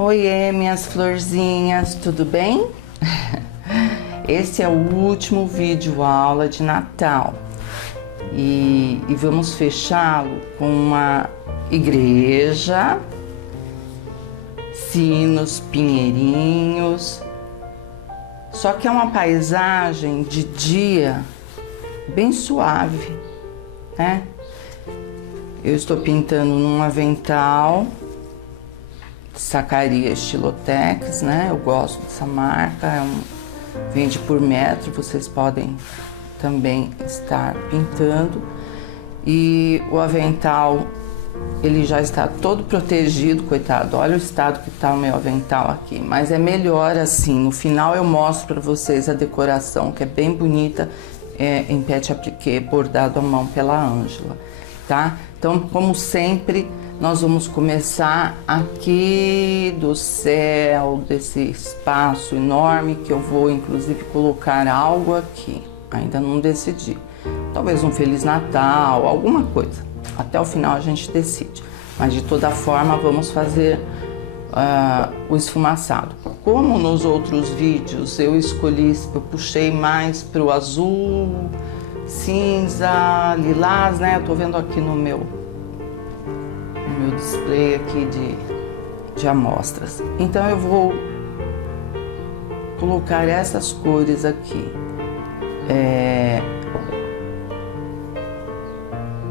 Oiê, minhas florzinhas, tudo bem? Esse é o último vídeo aula de Natal e vamos fechá-lo com uma igreja, sinos, pinheirinhos, só que é uma paisagem de dia bem suave, né? Eu estou pintando num avental Sacaria Estilotex, né? Eu gosto dessa marca, vende por metro, vocês podem também estar pintando. E o avental, ele já está todo protegido, coitado. Olha o estado que está o meu avental aqui, mas é melhor assim. No final eu mostro para vocês a decoração, que é bem bonita, em pet appliqué, bordado à mão pela Ângela, tá? Então, como sempre, nós vamos começar aqui do céu, desse espaço enorme, que eu vou inclusive colocar algo aqui. Ainda não decidi. Talvez um Feliz Natal, alguma coisa. Até o final a gente decide. Mas de toda forma vamos fazer o esfumaçado. Como nos outros vídeos eu puxei mais pro azul, cinza, lilás, né? Eu tô vendo aqui no meu display aqui de amostras. Então eu vou colocar essas cores aqui.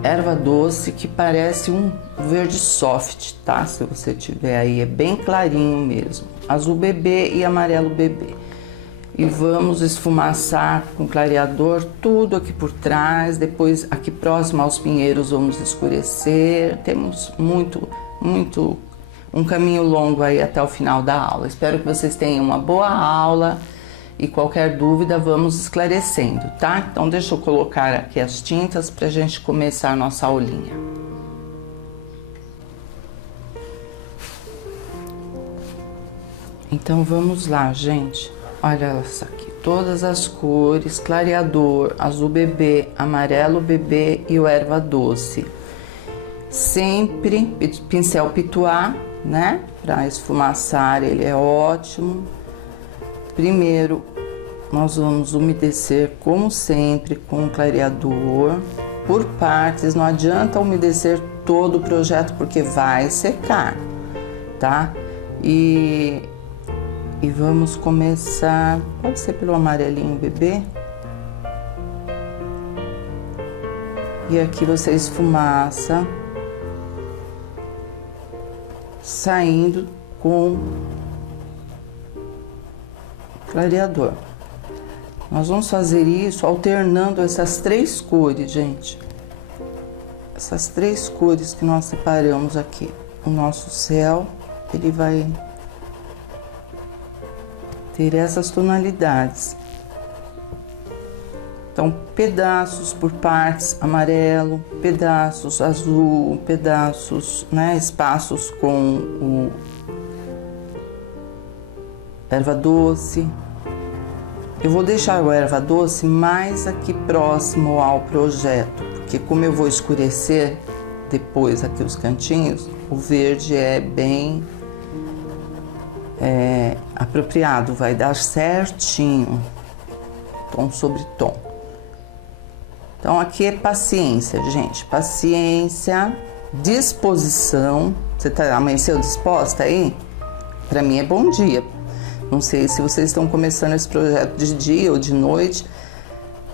Erva doce, que parece um verde soft, tá? Se você tiver aí, é bem clarinho mesmo. Azul bebê e amarelo bebê. E vamos esfumaçar com clareador tudo aqui por trás. Depois, aqui próximo aos pinheiros, vamos escurecer. Temos um caminho longo aí até o final da aula. Espero que vocês tenham uma boa aula e qualquer dúvida vamos esclarecendo, tá? Então deixa eu colocar aqui as tintas pra gente começar a nossa aulinha. Então vamos lá, gente. Olha essa aqui, todas as cores, clareador, azul bebê, amarelo bebê e o erva doce. Sempre pincel pituá, né? Para esfumaçar, ele é ótimo. Primeiro, nós vamos umedecer, como sempre, com o clareador, por partes. Não adianta umedecer todo o projeto, porque vai secar, tá? E vamos começar, pode ser pelo amarelinho bebê. E aqui você esfumaça, saindo com clareador. Nós vamos fazer isso alternando essas três cores, gente. Essas três cores que nós separamos aqui. O nosso céu, ele vai ter essas tonalidades. Então, pedaços por partes, amarelo, pedaços azul, pedaços, né, espaços com o erva doce. Eu vou deixar o erva doce mais aqui próximo ao projeto, porque como eu vou escurecer depois aqui os cantinhos, o verde é bem apropriado, vai dar certinho, tom sobre tom. Então aqui é paciência, gente, paciência, disposição. Você amanheceu disposta aí? Para mim é bom dia. Não sei se vocês estão começando esse projeto de dia ou de noite,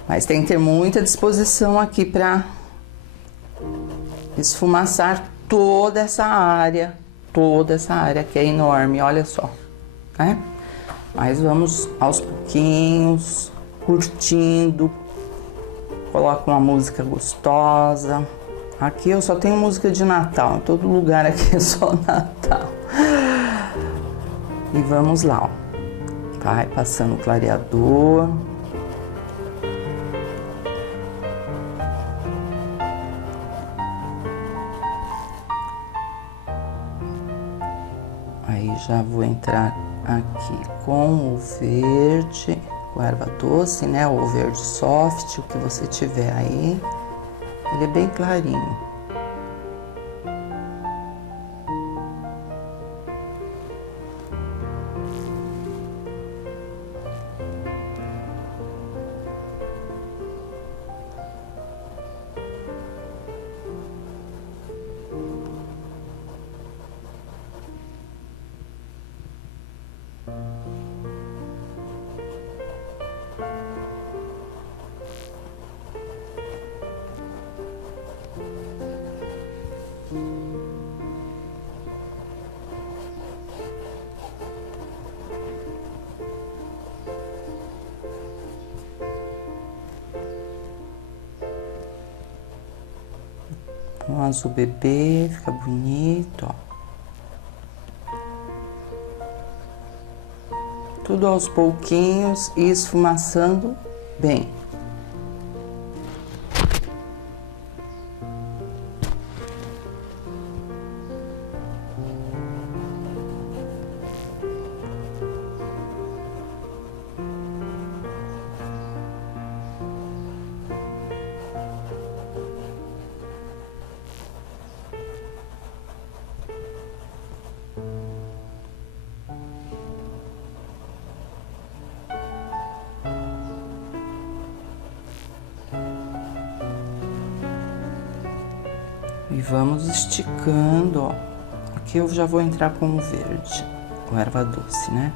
mas tem que ter muita disposição aqui para esfumaçar toda essa área que é enorme, olha só, né? Mas vamos aos pouquinhos, curtindo. Coloca uma música gostosa. Aqui eu só tenho música de Natal, em todo lugar aqui é só Natal. E vamos lá, ó. Vai passando o clareador. Aí já vou entrar aqui com o verde, com a erva doce, né? Ou verde soft, o que você tiver aí. Ele é bem clarinho. Um azul bebê, fica bonito, ó. Tudo aos pouquinhos e esfumaçando bem. E vamos esticando, ó. Aqui eu já vou entrar com o verde, com erva doce, né?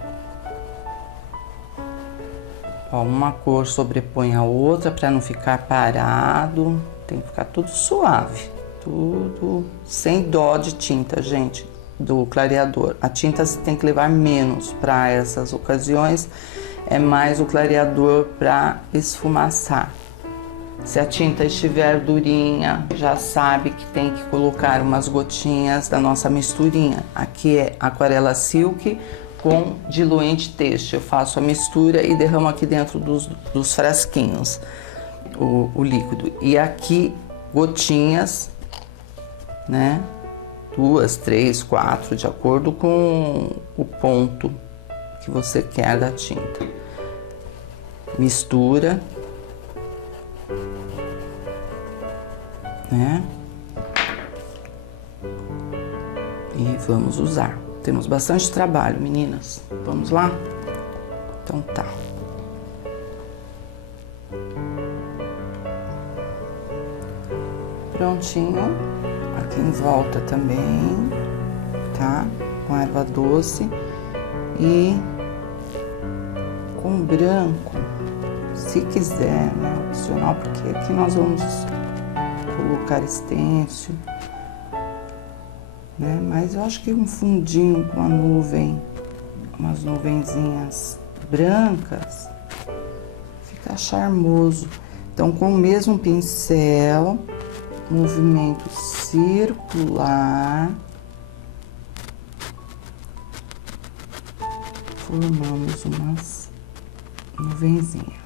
Ó, uma cor sobrepõe a outra para não ficar parado. Tem que ficar tudo suave, tudo sem dó de tinta, gente, do clareador. A tinta você tem que levar menos para essas ocasiões, é mais o clareador para esfumaçar. Se a tinta estiver durinha, já sabe que tem que colocar umas gotinhas da nossa misturinha. Aqui é aquarela silk com diluente têxtil. Eu faço a mistura e derramo aqui dentro dos frasquinhos o líquido. E aqui gotinhas, né? 2, 3, 4, de acordo com o ponto que você quer da tinta. Mistura. Né? E vamos usar. Temos bastante trabalho, meninas. Vamos lá? Então tá. Prontinho. Aqui em volta também, tá? Com erva doce e com branco, se quiser, né? Opcional, porque aqui nós vamos colocar stencil, né? Mas eu acho que um fundinho com a nuvem, umas nuvenzinhas brancas, fica charmoso. Então, com o mesmo pincel, movimento circular, formamos umas nuvenzinhas.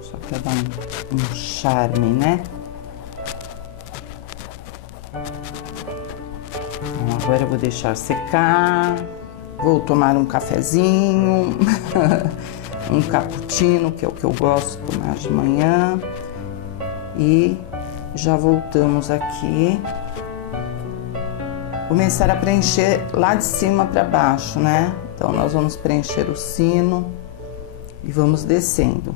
Só para dar um charme, né? Então, agora eu vou deixar secar. Vou tomar um cafezinho, um cappuccino, que é o que eu gosto de tomar de manhã. E já voltamos aqui. Começar a preencher lá de cima para baixo, né? Então, nós vamos preencher o sino e vamos descendo.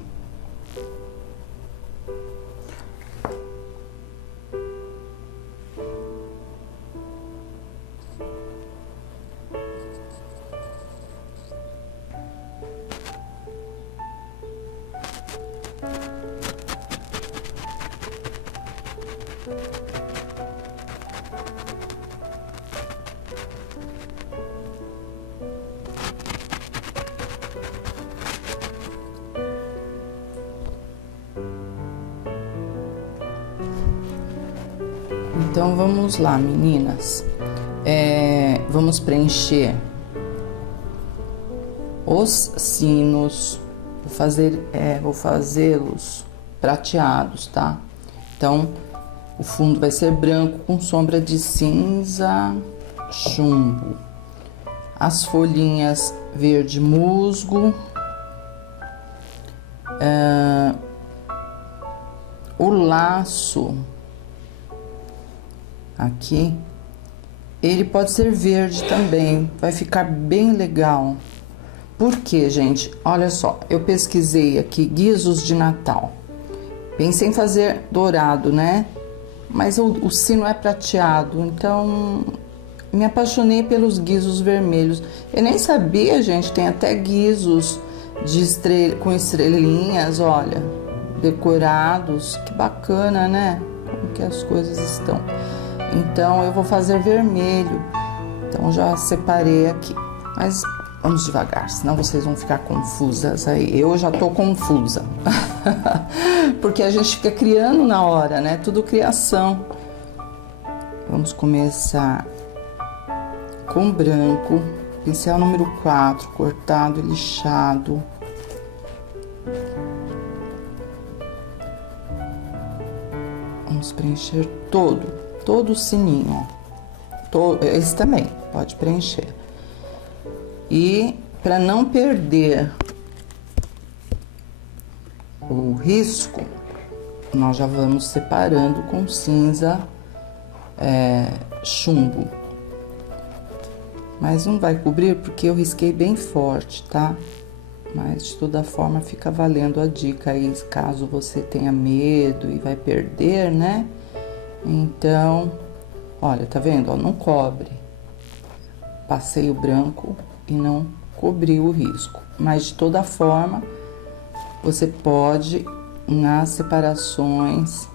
Então, vamos lá, meninas. Vamos preencher os sinos. Vou fazê-los prateados, tá? Então, o fundo vai ser branco com sombra de cinza chumbo. As folhinhas verde musgo. O laço aqui, ele pode ser verde também, vai ficar bem legal. Por quê, gente? Olha só, eu pesquisei aqui guizos de Natal. Pensei em fazer dourado, né? Mas o sino é prateado, então me apaixonei pelos guizos vermelhos. Eu nem sabia, gente, tem até guizos com estrelinhas, olha, decorados. Que bacana, né? Como que as coisas estão. Então eu vou fazer vermelho. Então já separei aqui. Mas vamos devagar, senão vocês vão ficar confusas aí. Eu já tô confusa. Porque a gente fica criando na hora, né? Tudo criação. Vamos começar com branco, pincel número 4, cortado e lixado. Vamos preencher todo o sininho, ó. Esse também pode preencher. E para não perder o risco, nós já vamos separando com cinza chumbo. Mas não vai cobrir porque eu risquei bem forte, tá? Mas de toda forma fica valendo a dica aí, caso você tenha medo e vai perder, né? Então, olha, tá vendo? Ó, não cobre. Passei o branco e não cobriu o risco. Mas de toda forma, você pode, nas separações,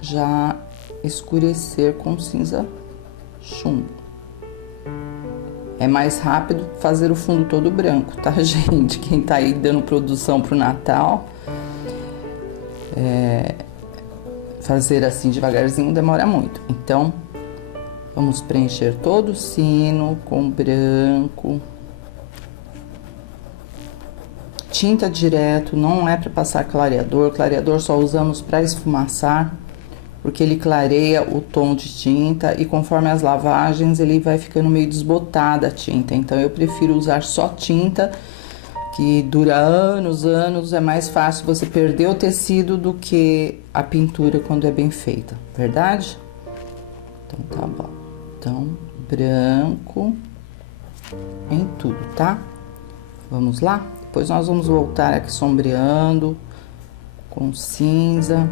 já escurecer com cinza chumbo. É mais rápido fazer o fundo todo branco, tá, gente? Quem tá aí dando produção pro Natal, fazer assim devagarzinho demora muito. Então, vamos preencher todo o sino com branco. Tinta direto, não é para passar clareador. Clareador só usamos para esfumaçar, porque ele clareia o tom de tinta e conforme as lavagens ele vai ficando meio desbotada a tinta. Então eu prefiro usar só tinta, que dura anos, é mais fácil você perder o tecido do que a pintura quando é bem feita, verdade? Então tá bom. Então, branco em tudo, tá? Vamos lá? Depois nós vamos voltar aqui sombreando com cinza.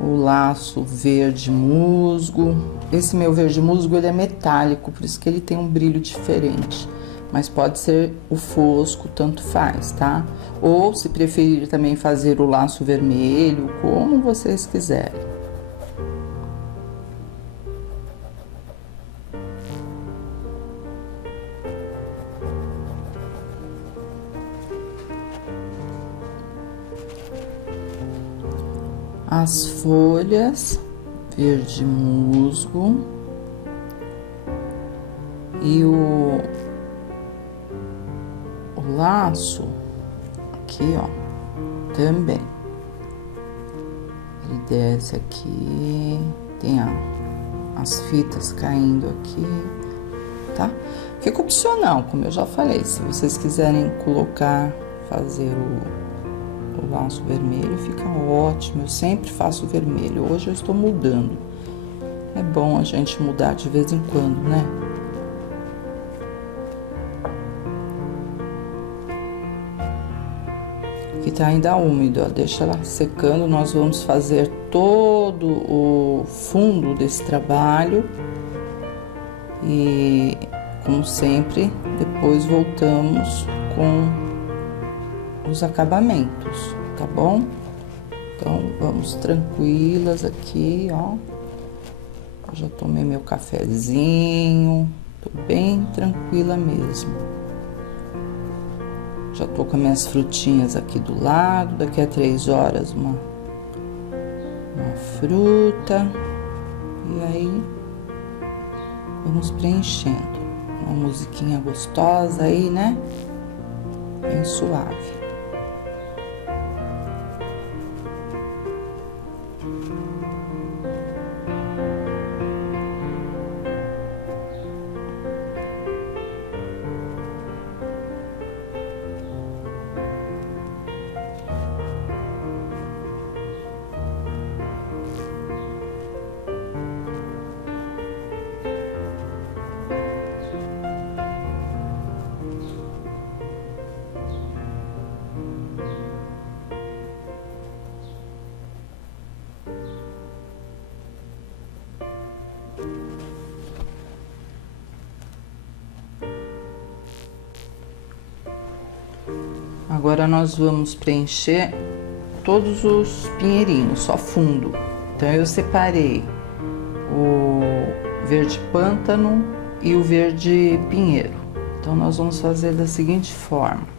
O laço verde musgo. Esse meu verde musgo, ele é metálico, por isso que ele tem um brilho diferente. Mas pode ser o fosco, tanto faz, tá? Ou, se preferir também fazer o laço vermelho, como vocês quiserem. As folhas verde musgo e o laço aqui, ó, também. Ele desce aqui, tem as fitas caindo aqui, tá? Fica opcional, como eu já falei, se vocês quiserem fazer o laço vermelho, fica ótimo. Eu sempre faço vermelho. Hoje eu estou mudando. É bom a gente mudar de vez em quando, né? Aqui tá ainda úmido, ó. Deixa ela secando. Nós vamos fazer todo o fundo desse trabalho. E, como sempre, depois voltamos com os acabamentos, tá bom? Então, vamos tranquilas aqui, ó. Eu já tomei meu cafezinho, tô bem tranquila mesmo. Já tô com as minhas frutinhas aqui do lado, daqui a 3 horas uma fruta. E aí, vamos preenchendo. Uma musiquinha gostosa aí, né? Bem suave. Agora nós vamos preencher todos os pinheirinhos, só fundo. Então eu separei o verde pântano e o verde pinheiro. Então nós vamos fazer da seguinte forma.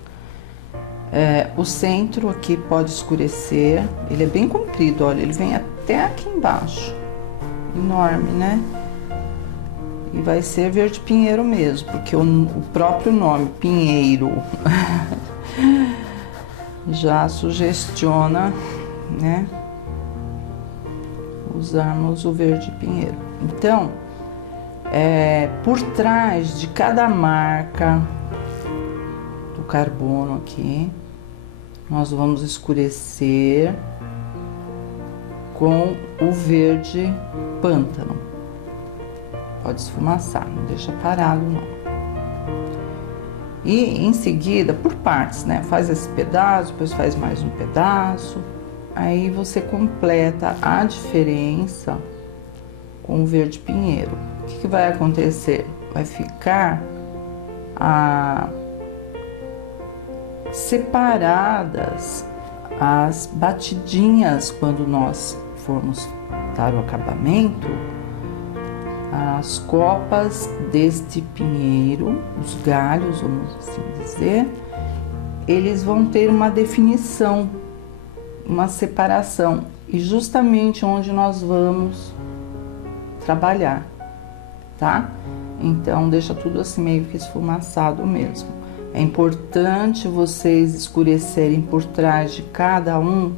O centro aqui pode escurecer, ele é bem comprido, olha, ele vem até aqui embaixo. Enorme, né? E vai ser verde pinheiro mesmo, porque o próprio nome, pinheiro, já sugestiona, né? Usarmos o verde pinheiro. Então, por trás de cada marca do carbono aqui, nós vamos escurecer com o verde pântano. Pode esfumaçar, não deixa parado não. E em seguida, por partes, né? Faz esse pedaço, depois faz mais um pedaço. Aí você completa a diferença com o verde pinheiro. O que vai acontecer? Vai ficar separadas as batidinhas quando nós formos dar o acabamento. As copas deste pinheiro, os galhos, vamos assim dizer, eles vão ter uma definição, uma separação, e justamente onde nós vamos trabalhar, tá? Então, deixa tudo assim meio que esfumaçado mesmo. É importante vocês escurecerem por trás de cada um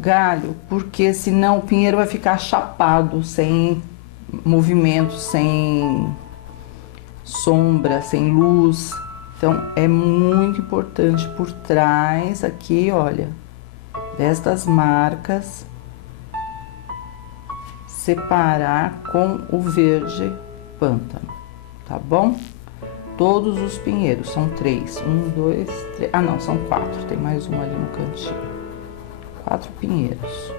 galho, porque senão o pinheiro vai ficar chapado, sem movimento, sem sombra, sem luz. Então é muito importante por trás aqui, olha, destas marcas, separar com o verde pântano, tá bom? Todos os pinheiros, são 3, 1, 2, 3, não, são 4, tem mais um ali no cantinho, 4 pinheiros.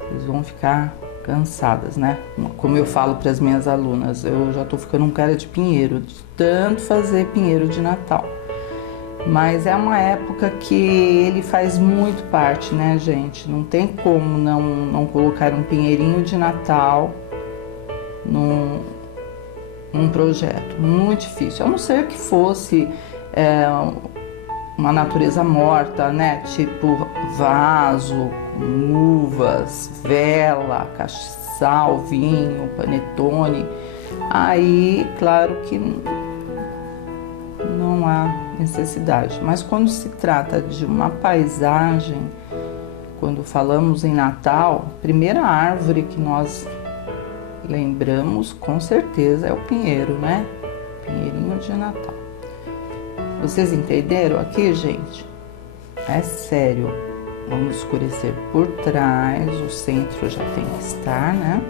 Vocês vão ficar cansadas, né? Como eu falo para as minhas alunas, eu já tô ficando um cara de pinheiro, de tanto fazer pinheiro de Natal. Mas é uma época que ele faz muito parte, né, gente? Não tem como não colocar um pinheirinho de Natal num projeto. Muito difícil. A não ser que fosse uma natureza morta, né? Tipo vaso, uvas, vela, castiçal, vinho, panetone. Aí, claro que não há necessidade. Mas quando se trata de uma paisagem, quando falamos em Natal, a primeira árvore que nós lembramos com certeza é o pinheiro, né? Pinheirinho de Natal. Vocês entenderam aqui, gente? É sério. Vamos escurecer por trás, o centro já tem que estar, né?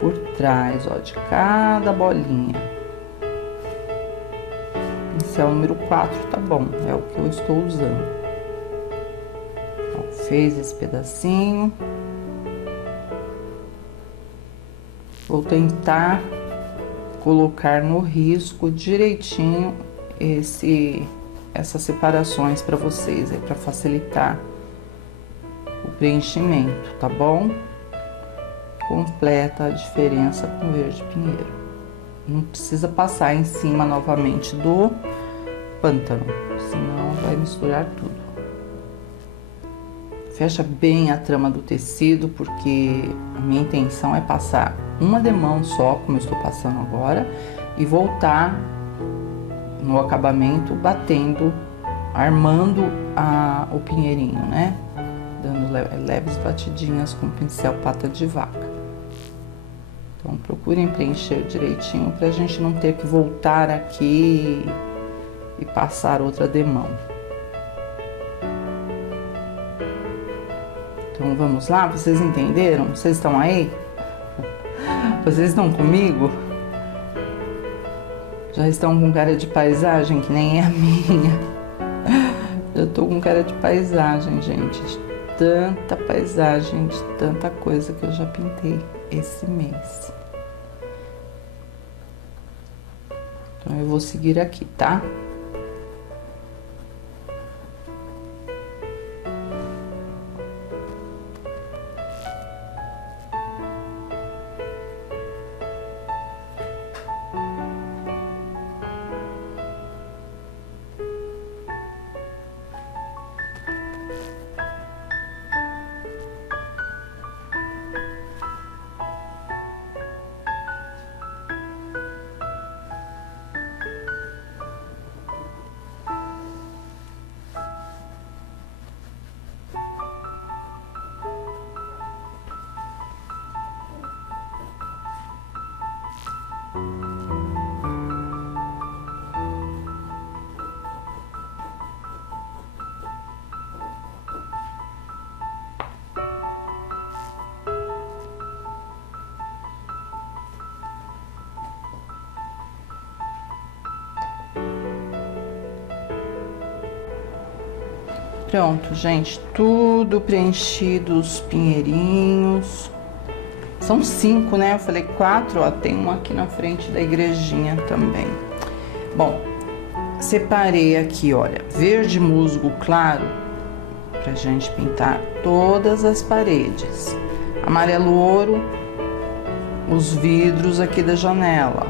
Por trás, ó, de cada bolinha. Pincel número 4 tá bom, é o que eu estou usando. Ó, fez esse pedacinho. Vou tentar colocar no risco direitinho essas separações para vocês, para facilitar o preenchimento, tá bom? Completa a diferença com verde pinheiro. Não precisa passar em cima novamente do pântano, senão vai misturar tudo. Fecha bem a trama do tecido, porque a minha intenção é passar uma demão só, como eu estou passando agora, e voltar no acabamento batendo, armando o pinheirinho, né? Dando leves batidinhas com pincel pata de vaca. Então procurem preencher direitinho pra gente não ter que voltar aqui e passar outra demão. Então vamos lá, vocês entenderam? Vocês estão aí? Vocês estão comigo? Já estão com cara de paisagem, que nem é a minha. Eu tô com cara de paisagem, gente. De tanta paisagem, de tanta coisa que eu já pintei esse mês. Então eu vou seguir aqui, tá? Pronto, gente, tudo preenchido, os pinheirinhos. São 5, né? Eu falei 4, ó, tem um aqui na frente da igrejinha também. Bom, separei aqui, olha, verde musgo claro, pra gente pintar todas as paredes. Amarelo ouro, os vidros aqui da janela.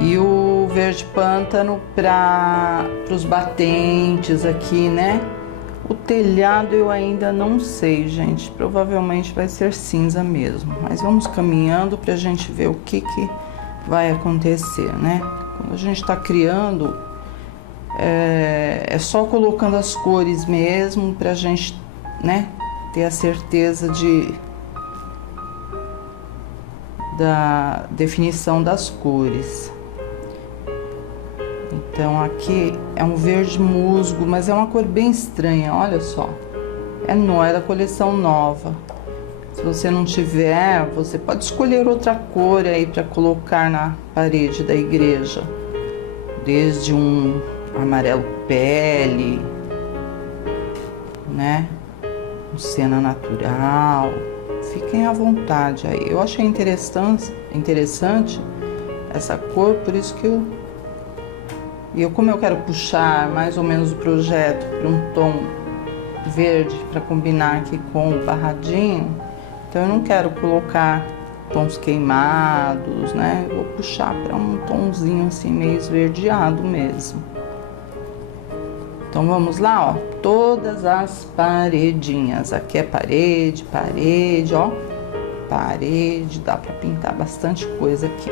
E o verde pântano para os batentes aqui, né? O telhado eu ainda não sei, gente. Provavelmente vai ser cinza mesmo. Mas vamos caminhando pra gente ver o que vai acontecer, né? Quando a gente tá criando, é só colocando as cores mesmo pra gente, né? Ter a certeza da definição das cores. Então aqui é um verde musgo, mas é uma cor bem estranha, olha só. É da coleção nova. Se você não tiver, você pode escolher outra cor aí para colocar na parede da igreja. Desde um amarelo pele, né? Um siena natural. Fiquem à vontade aí. Eu achei interessante essa cor, por isso que como eu quero puxar mais ou menos o projeto para um tom verde para combinar aqui com o barradinho, então eu não quero colocar tons queimados, né? Eu vou puxar para um tomzinho assim meio esverdeado mesmo. Então vamos lá, ó, todas as paredinhas. Aqui é parede, ó, parede, dá para pintar bastante coisa aqui.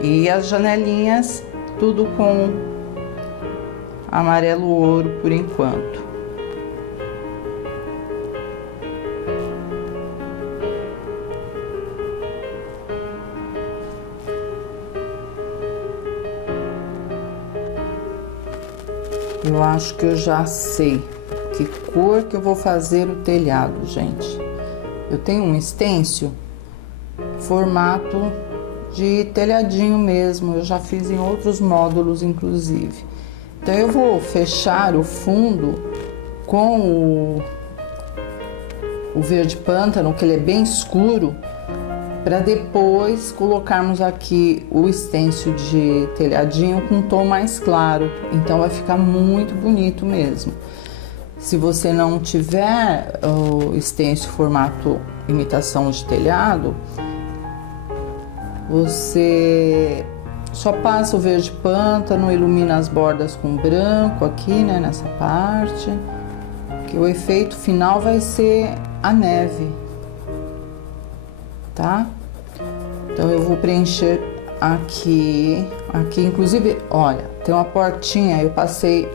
E as janelinhas, tudo com amarelo ouro por enquanto. Eu acho que eu já sei que cor que eu vou fazer o telhado, gente. Eu tenho um stencil, formato de telhadinho mesmo, eu já fiz em outros módulos inclusive. Então eu vou fechar o fundo com o verde pântano, que ele é bem escuro, para depois colocarmos aqui o stencil de telhadinho com um tom mais claro. Então vai ficar muito bonito mesmo. Se você não tiver o stencil formato imitação de telhado, você só passa o verde pântano, ilumina as bordas com branco aqui, né, nessa parte, que o efeito final vai ser a neve, tá? Então eu vou preencher aqui, inclusive, olha, tem uma portinha, eu passei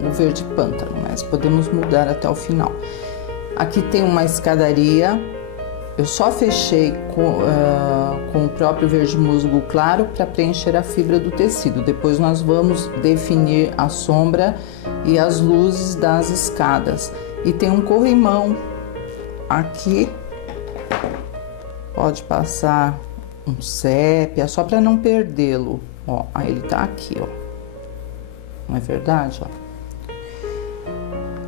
o verde pântano, mas podemos mudar até o final. Aqui tem uma escadaria. Eu só fechei com o próprio verde musgo claro para preencher a fibra do tecido. Depois nós vamos definir a sombra e as luzes das escadas. E tem um corrimão aqui. Pode passar um sépia, só para não perdê-lo. Ó, aí ele tá aqui, ó. Não é verdade, ó?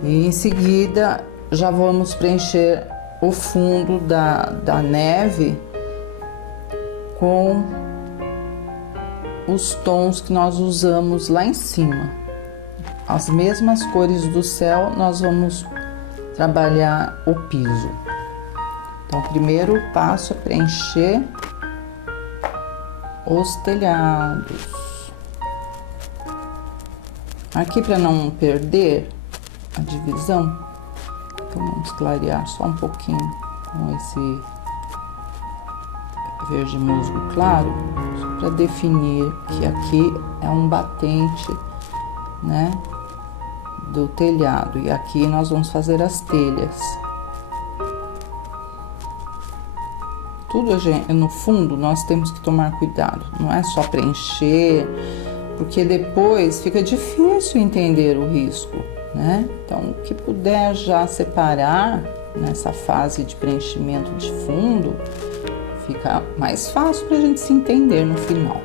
E em seguida já vamos preencher o fundo da neve com os tons que nós usamos lá em cima. As mesmas cores do céu, nós vamos trabalhar o piso. Então, o primeiro passo é preencher os telhados. Aqui, para não perder a divisão, então vamos clarear só um pouquinho com esse verde musgo claro, para definir que aqui é um batente, né, do telhado. E aqui nós vamos fazer as telhas. Tudo, no fundo, nós temos que tomar cuidado. Não é só preencher, porque depois fica difícil entender o risco, né? Então, o que puder já separar nessa fase de preenchimento de fundo, fica mais fácil para a gente se entender no final.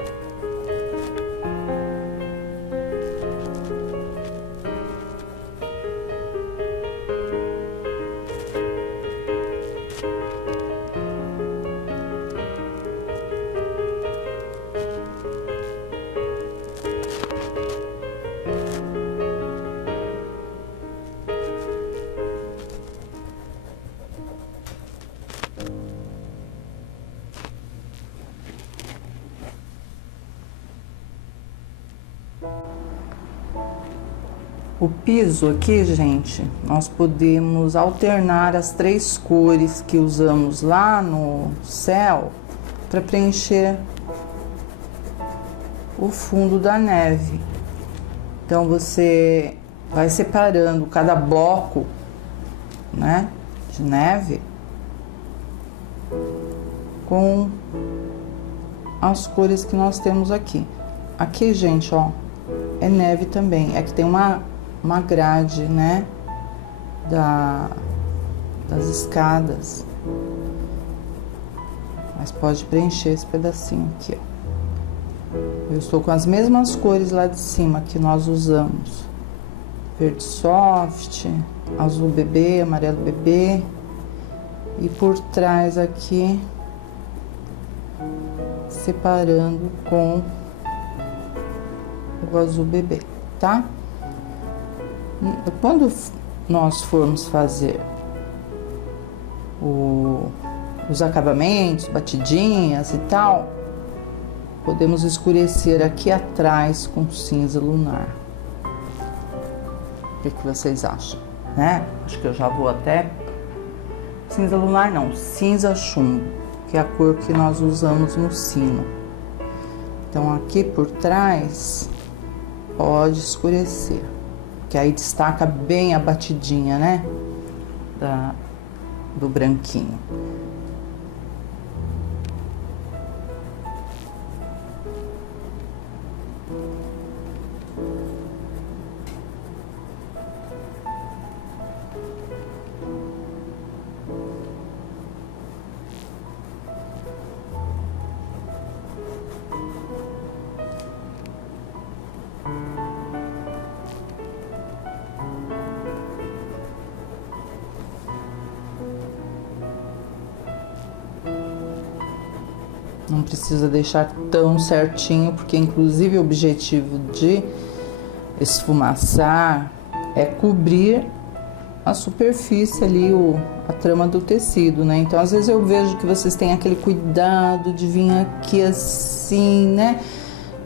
O piso aqui, gente, nós podemos alternar as 3 cores que usamos lá no céu para preencher o fundo da neve. Então você vai separando cada bloco, né, de neve com as cores que nós temos aqui. Aqui, gente, ó, é neve também. É que tem uma grade, né, das escadas. Mas pode preencher esse pedacinho aqui, ó. Eu estou com as mesmas cores lá de cima que nós usamos. Verde soft, azul bebê, amarelo bebê. E por trás aqui, separando com o azul bebê, tá? Quando nós formos fazer os acabamentos, batidinhas e tal, podemos escurecer aqui atrás com cinza lunar. O que vocês acham, né? Acho que eu já vou até... Cinza lunar não, cinza chumbo, que é a cor que nós usamos no sino. Então aqui por trás pode escurecer, que aí destaca bem a batidinha, né, do branquinho. Não precisa deixar tão certinho, porque inclusive o objetivo de esfumaçar é cobrir a superfície ali, a trama do tecido, né? Então, às vezes eu vejo que vocês têm aquele cuidado de vir aqui assim, né?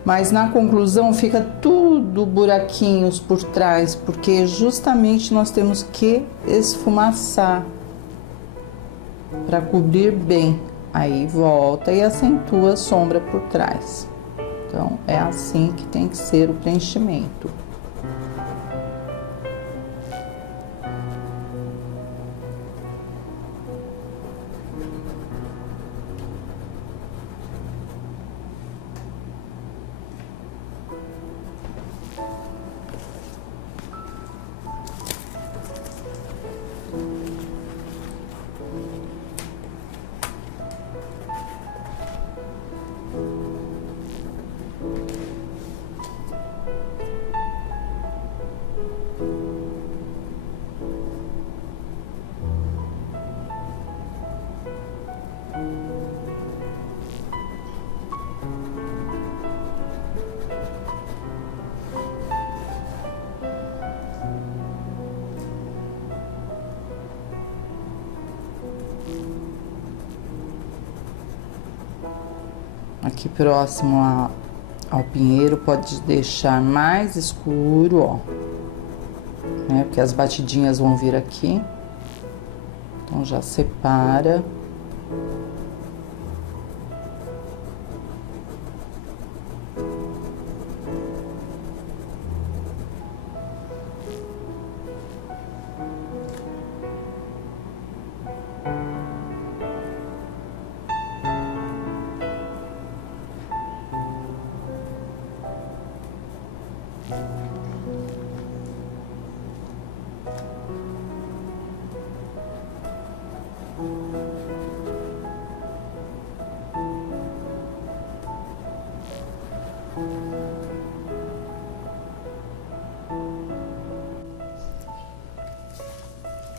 Mas na conclusão fica tudo buraquinhos por trás, porque justamente nós temos que esfumaçar para cobrir bem. Aí volta e acentua a sombra por trás. Então, é assim que tem que ser o preenchimento. Aqui próximo ao pinheiro pode deixar mais escuro, ó, né? Porque as batidinhas vão vir aqui. Então já separa.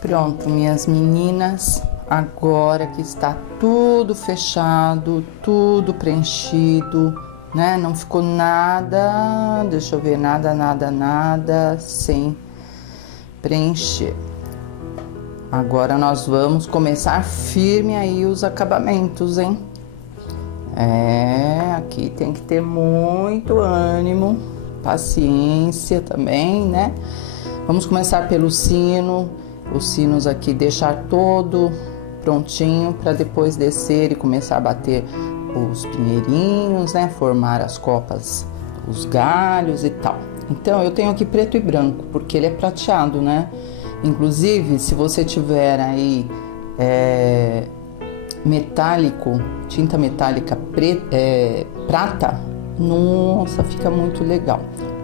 Pronto, minhas meninas, agora que está tudo fechado, tudo preenchido, né? Não ficou nada, deixa eu ver, nada sem preencher. Agora nós vamos começar firme aí os acabamentos, hein? Aqui tem que ter muito ânimo, paciência também, né? Vamos começar pelo sino, os sinos aqui deixar todo prontinho para depois descer e começar a bater os pinheirinhos, né? Formar as copas, os galhos e tal. Então eu tenho aqui preto e branco, porque ele é prateado, né? Inclusive, se você tiver aí metálico, tinta metálica prata, nossa, fica muito legal.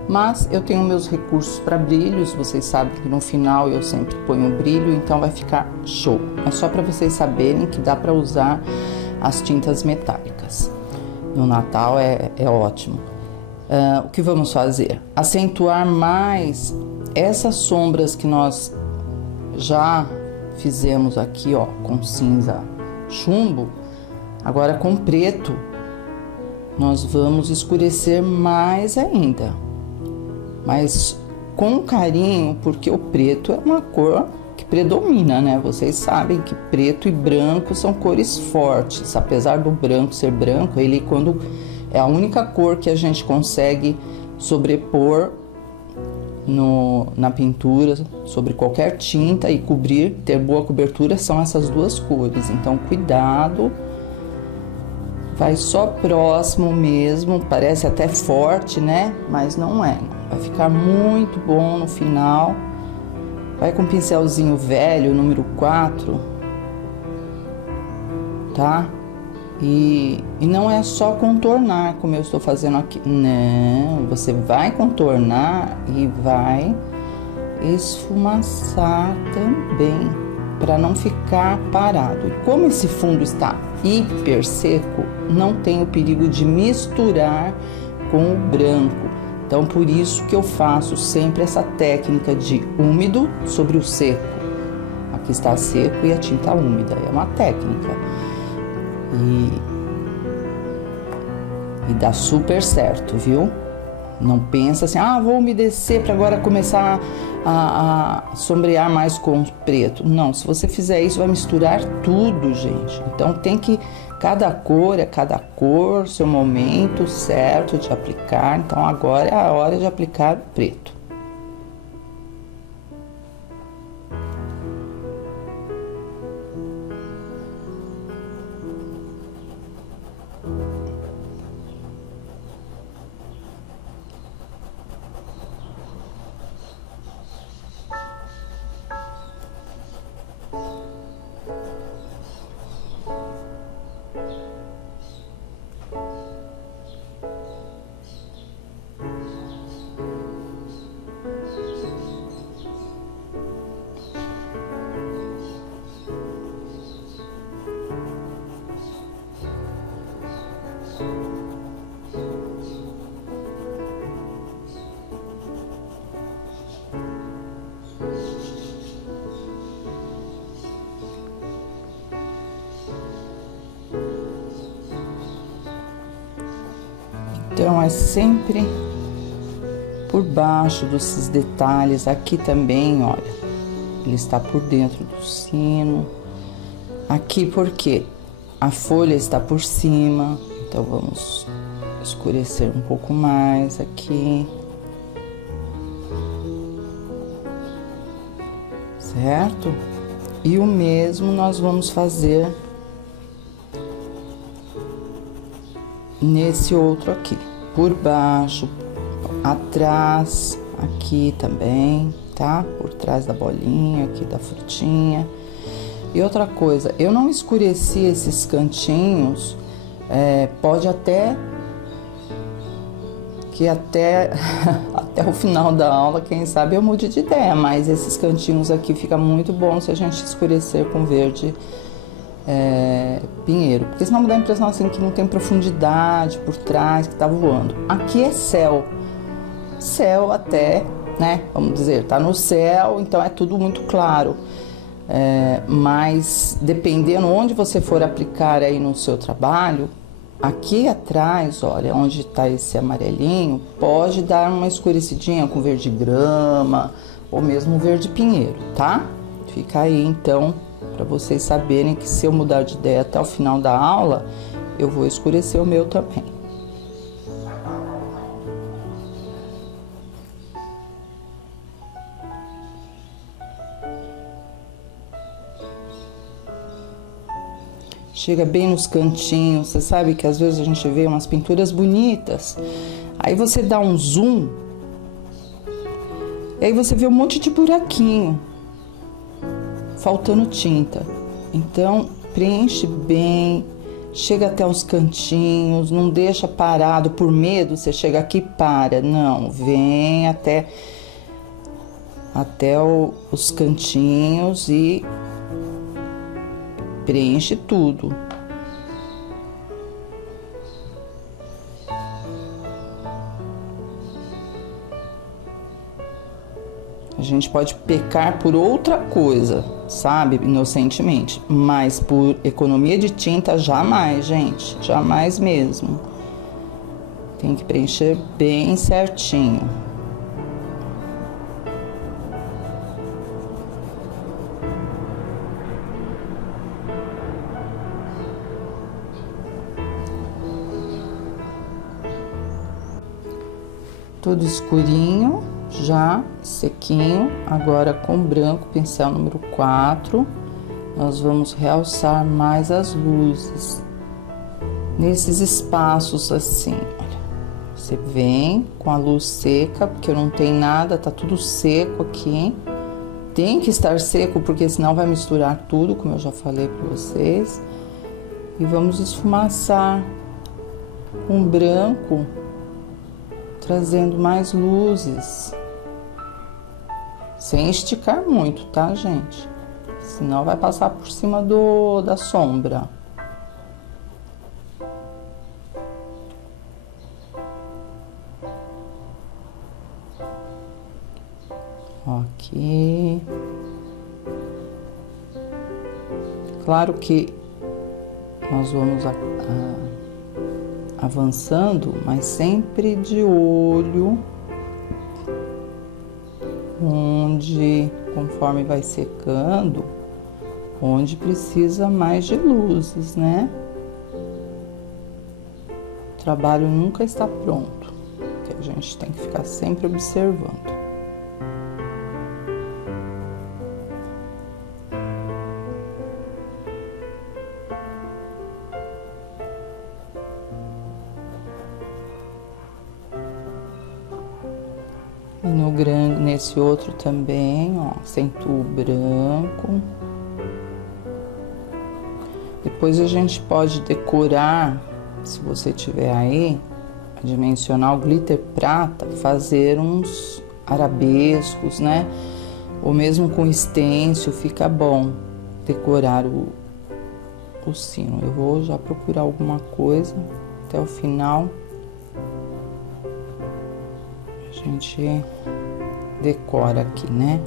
Mas eu tenho meus recursos para brilhos, vocês sabem que no final eu sempre ponho brilho, então vai ficar show. É só para vocês saberem que dá para usar as tintas metálicas. No Natal é ótimo. O que vamos fazer? Acentuar mais essas sombras que nós já fizemos aqui, ó, com cinza chumbo. Agora com preto nós vamos escurecer mais ainda, mas com carinho, porque o preto é uma cor que predomina, né? Vocês sabem que preto e branco são cores fortes, apesar do branco ser branco, ele quando é a única cor que a gente consegue sobrepor na pintura, sobre qualquer tinta e cobrir, ter boa cobertura, são essas duas cores. Então cuidado, vai só próximo mesmo, parece até forte, né? Mas não é, vai ficar muito bom no final. Vai com um pincelzinho velho, número 4, tá? E não é só contornar, como eu estou fazendo aqui. Não, você vai contornar e vai esfumaçar também, para não ficar parado. E como esse fundo está hiper seco, não tem o perigo de misturar com o branco. Então, por isso que eu faço sempre essa técnica de úmido sobre o seco. Aqui está seco e a tinta úmida, é uma técnica. E dá super certo, viu? Não pensa assim, vou umedecer para agora começar a sombrear mais com preto. Não, se você fizer isso, vai misturar tudo, gente. Então tem que, cada cor é cada cor, seu momento certo de aplicar. Então agora é a hora de aplicar preto. Então é sempre por baixo desses detalhes. Aqui também, olha, ele está por dentro do sino. Aqui porque a folha está por cima, então vamos escurecer um pouco mais aqui. Certo? E o mesmo nós vamos fazer nesse outro aqui, por baixo, atrás, aqui também, tá? Por trás da bolinha, aqui da frutinha. E outra coisa, eu não escureci esses cantinhos, pode até que até o final da aula, quem sabe eu mude de ideia, mas esses cantinhos aqui fica muito bom se a gente escurecer com verde pinheiro, porque senão dá a impressão assim que não tem profundidade por trás, que tá voando. Aqui é céu até, né, vamos dizer, tá no céu, então é tudo muito claro, mas dependendo onde você for aplicar aí no seu trabalho, aqui atrás, olha, onde tá esse amarelinho, pode dar uma escurecidinha com verde grama ou mesmo verde pinheiro, tá? Fica aí então, para vocês saberem que se eu mudar de ideia até o final da aula, eu vou escurecer o meu também. chega bem nos cantinhos. Você sabe que às vezes a gente vê umas pinturas bonitas, aí você dá um zoom, e aí você vê um monte de buraquinho, faltando tinta. Então, preenche bem, chega até os cantinhos, não deixa parado por medo, você chega aqui e para. Não, vem até os cantinhos e preenche tudo. A gente pode pecar por outra coisa, sabe, inocentemente, mas por economia de tinta, jamais, gente, jamais mesmo. Tem que preencher bem certinho. Tudo escurinho, já sequinho. Agora com branco, pincel número 4, nós vamos realçar mais as luzes nesses espaços assim. Olha, você vem com a luz seca, porque não tem nada, tá tudo seco aqui. Tem que estar seco, porque senão vai misturar tudo, como eu já falei para vocês. E vamos esfumaçar com branco, trazendo mais luzes, sem esticar muito, tá, gente? Senão vai passar por cima da sombra. Aqui. Claro que nós vamos avançando, mas sempre de olho onde, conforme vai secando, onde precisa mais de luzes, né? O trabalho nunca está pronto, que a gente tem que ficar sempre observando. Nesse outro também, ó, acentuo o branco. Depois a gente pode decorar, se você tiver aí, dimensionar o glitter prata, fazer uns arabescos, né? Ou mesmo com stencil, fica bom decorar o sino. Eu vou já procurar alguma coisa até o final. A gente decora aqui, né?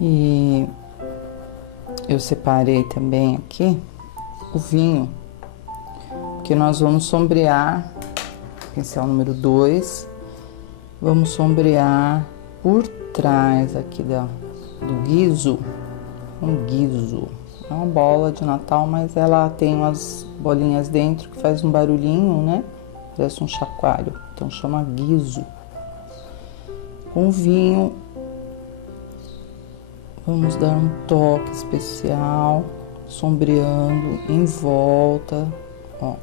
E eu separei também aqui o vinho, que nós vamos sombrear, pincel número 2, vamos sombrear por trás aqui do guizo, um guizo. É uma bola de Natal, mas ela tem umas bolinhas dentro que faz um barulhinho, né? Parece um chacoalho, então chama guizo. Com vinho, vamos dar um toque especial, sombreando em volta, ó,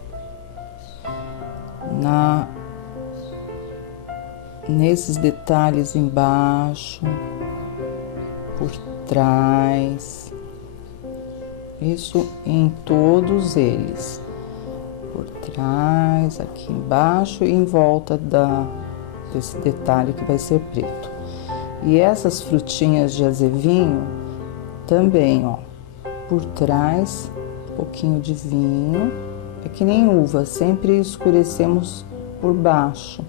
nesses detalhes embaixo, por trás, isso em todos eles, por trás, aqui embaixo e em volta desse detalhe que vai ser preto. E essas frutinhas de azevinho também, ó, por trás, um pouquinho de vinho. É que nem uva, sempre escurecemos por baixo.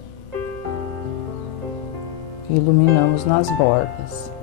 E iluminamos nas bordas.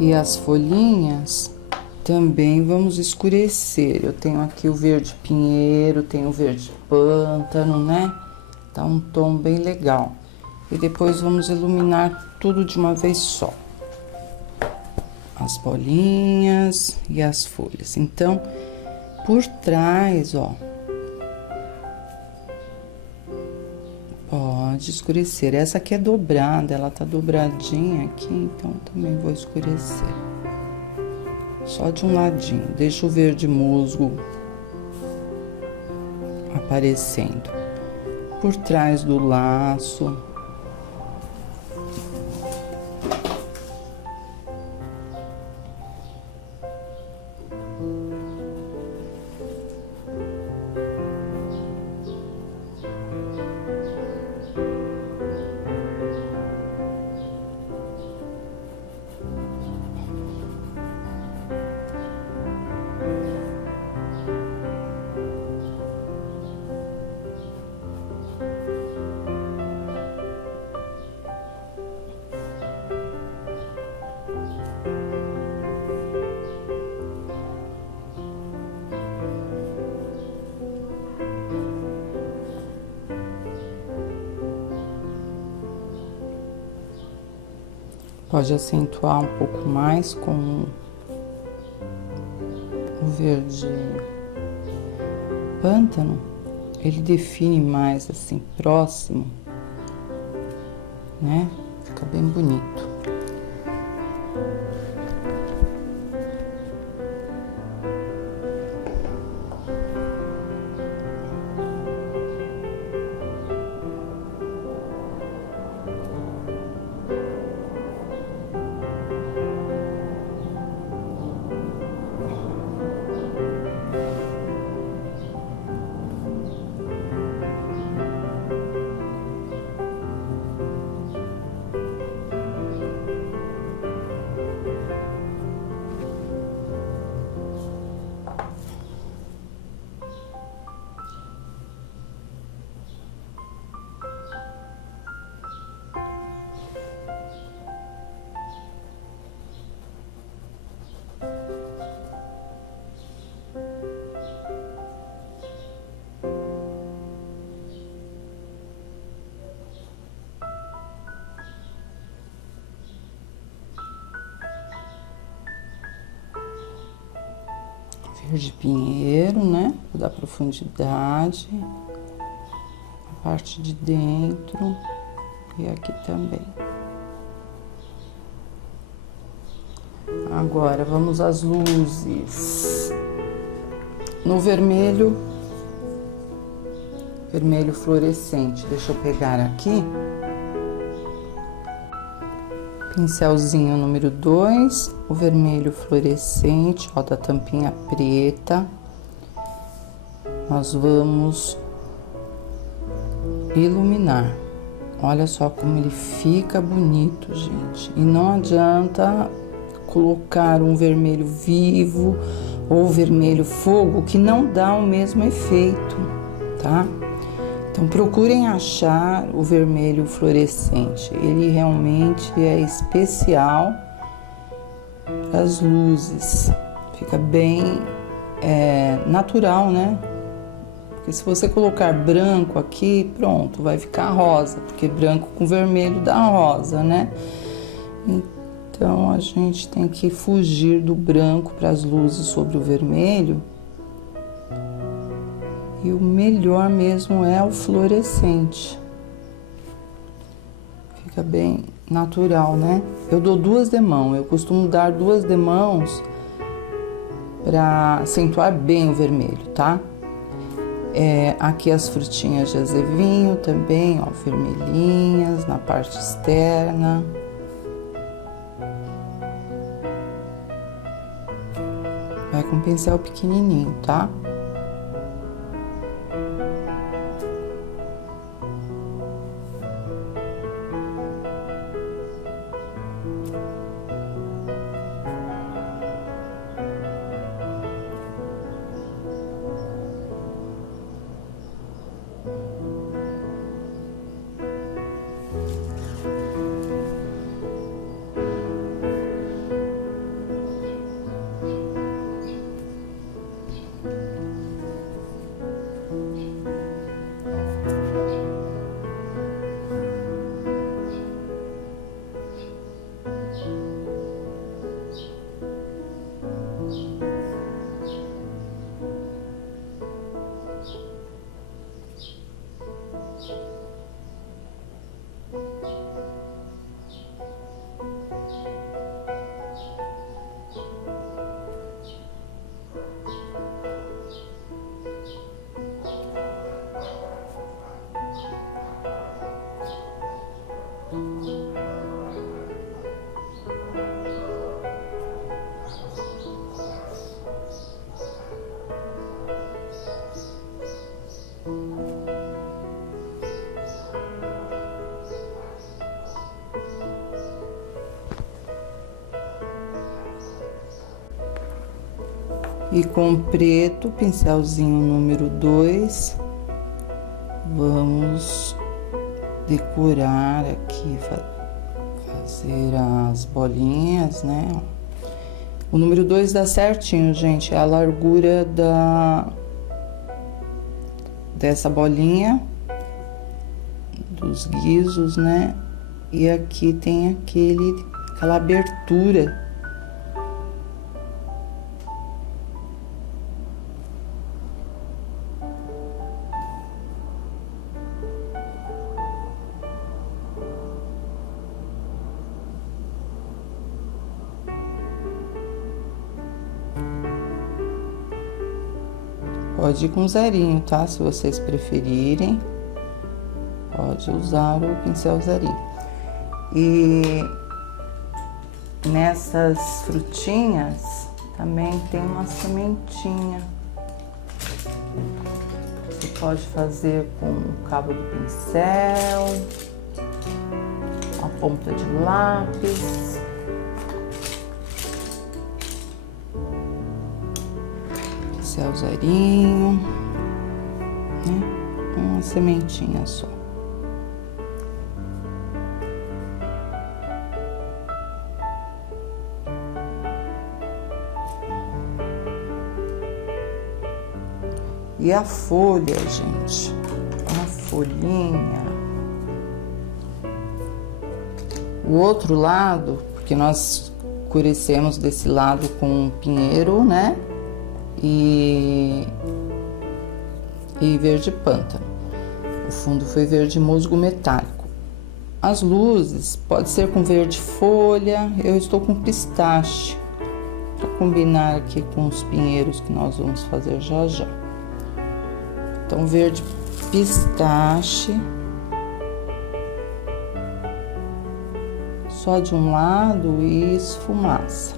E as folhinhas também vamos escurecer. Eu tenho aqui o verde pinheiro, tenho o verde pântano, né? Tá um tom bem legal. E depois vamos iluminar tudo de uma vez só. As bolinhas e as folhas. Então, por trás, ó, pode escurecer. Essa aqui é dobrada, ela tá dobradinha aqui, então também vou escurecer. Só de um ladinho. Deixa o verde musgo aparecendo. Por trás do laço. Pode acentuar um pouco mais com o verde pântano. Ele define mais assim, próximo, né? Fica bem bonito. Verde pinheiro, né? Vou dar profundidade. A parte de dentro e aqui também. Agora, vamos às luzes. No vermelho, vermelho fluorescente. Deixa eu pegar aqui. Pincelzinho número 2, o vermelho fluorescente, ó, da tampinha preta. Nós vamos iluminar. Olha só como ele fica bonito, gente. E não adianta colocar um vermelho vivo ou vermelho fogo, que não dá o mesmo efeito, tá? Então, procurem achar o vermelho fluorescente. Ele realmente é especial para as luzes. Fica bem natural, né? Porque se você colocar branco aqui, pronto, vai ficar rosa. Porque branco com vermelho dá rosa, né? Então, a gente tem que fugir do branco para as luzes sobre o vermelho. E o melhor mesmo é o fluorescente. Fica bem natural, né? Eu dou 2 demãos, eu costumo dar 2 demãos para acentuar bem o vermelho, tá? Aqui as frutinhas de azevinho também, ó, vermelhinhas na parte externa. Vai com um pincel pequenininho, tá? E com preto, pincelzinho número 2, vamos decorar aqui, fazer as bolinhas, né? O número 2 dá certinho, gente, é a largura dessa bolinha, dos guizos, né? E aqui tem aquela abertura. Pode ir com zerinho, tá? Se vocês preferirem, pode usar o pincel zerinho. E nessas frutinhas também tem uma sementinha. Você pode fazer com o cabo do pincel, a ponta de lápis. Pincel zerinho, né? Uma sementinha só. E a folha, gente, uma folhinha. O outro lado, porque nós escurecemos desse lado com pinheiro, né? E verde pântano. O fundo foi verde musgo metálico. As luzes pode ser com verde folha, eu estou com pistache, para combinar aqui com os pinheiros que nós vamos fazer já já. Então, verde pistache, só de um lado e esfumaça.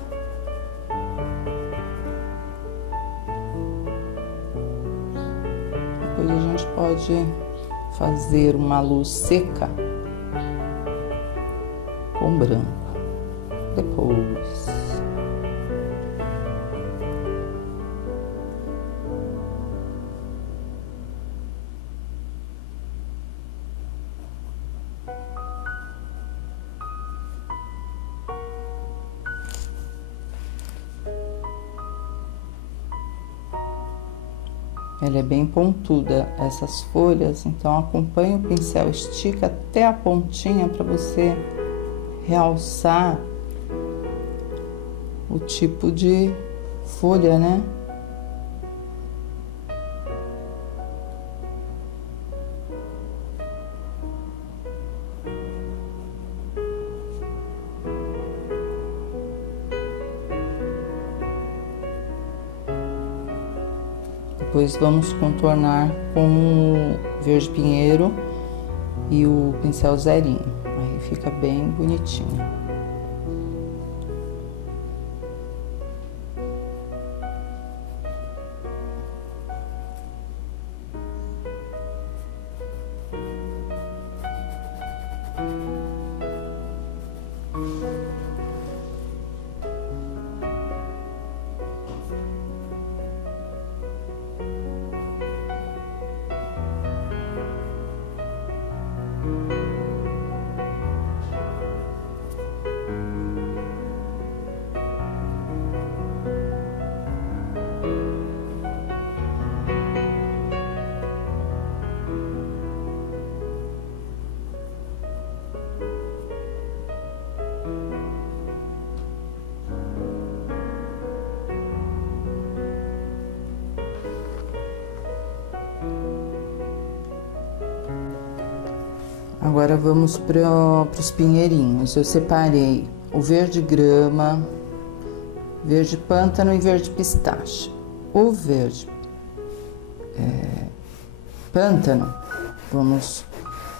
Depois a gente pode fazer uma luz seca com branco. Depois. Ela é bem pontuda, essas folhas, então acompanha o pincel, estica até a pontinha para você realçar o tipo de folha, né? Depois vamos contornar com o verde pinheiro e o pincel zerinho. Aí fica bem bonitinho. Agora vamos para os pinheirinhos. Eu separei o verde grama, verde pântano e verde pistache. O verde pântano, vamos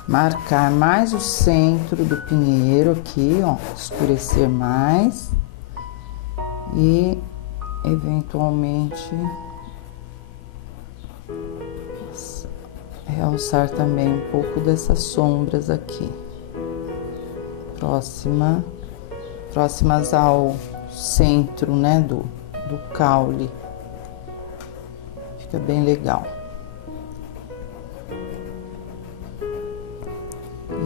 marcar mais o centro do pinheiro aqui, ó, escurecer mais e eventualmente realçar também um pouco dessas sombras aqui, próximas ao centro, né, do caule. Fica bem legal.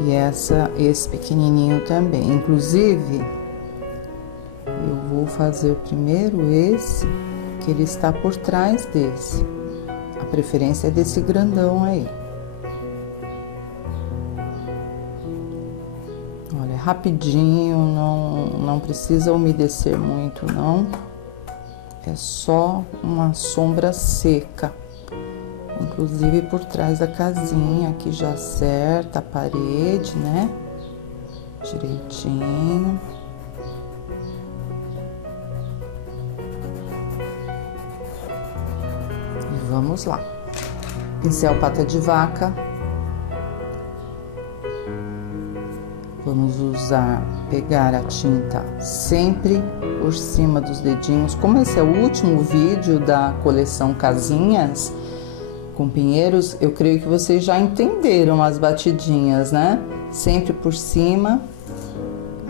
E esse pequenininho também. Inclusive, eu vou fazer primeiro esse, que ele está por trás desse. A preferência é desse grandão aí. Olha, rapidinho, não precisa umedecer muito, não. É só uma sombra seca. Inclusive por trás da casinha, aqui já acerta a parede, né? Direitinho. E vamos lá. Pincel pata de vaca. Vamos pegar a tinta sempre por cima dos dedinhos. Como esse é o último vídeo da coleção Casinhas com pinheiros, eu creio que vocês já entenderam as batidinhas, né? Sempre por cima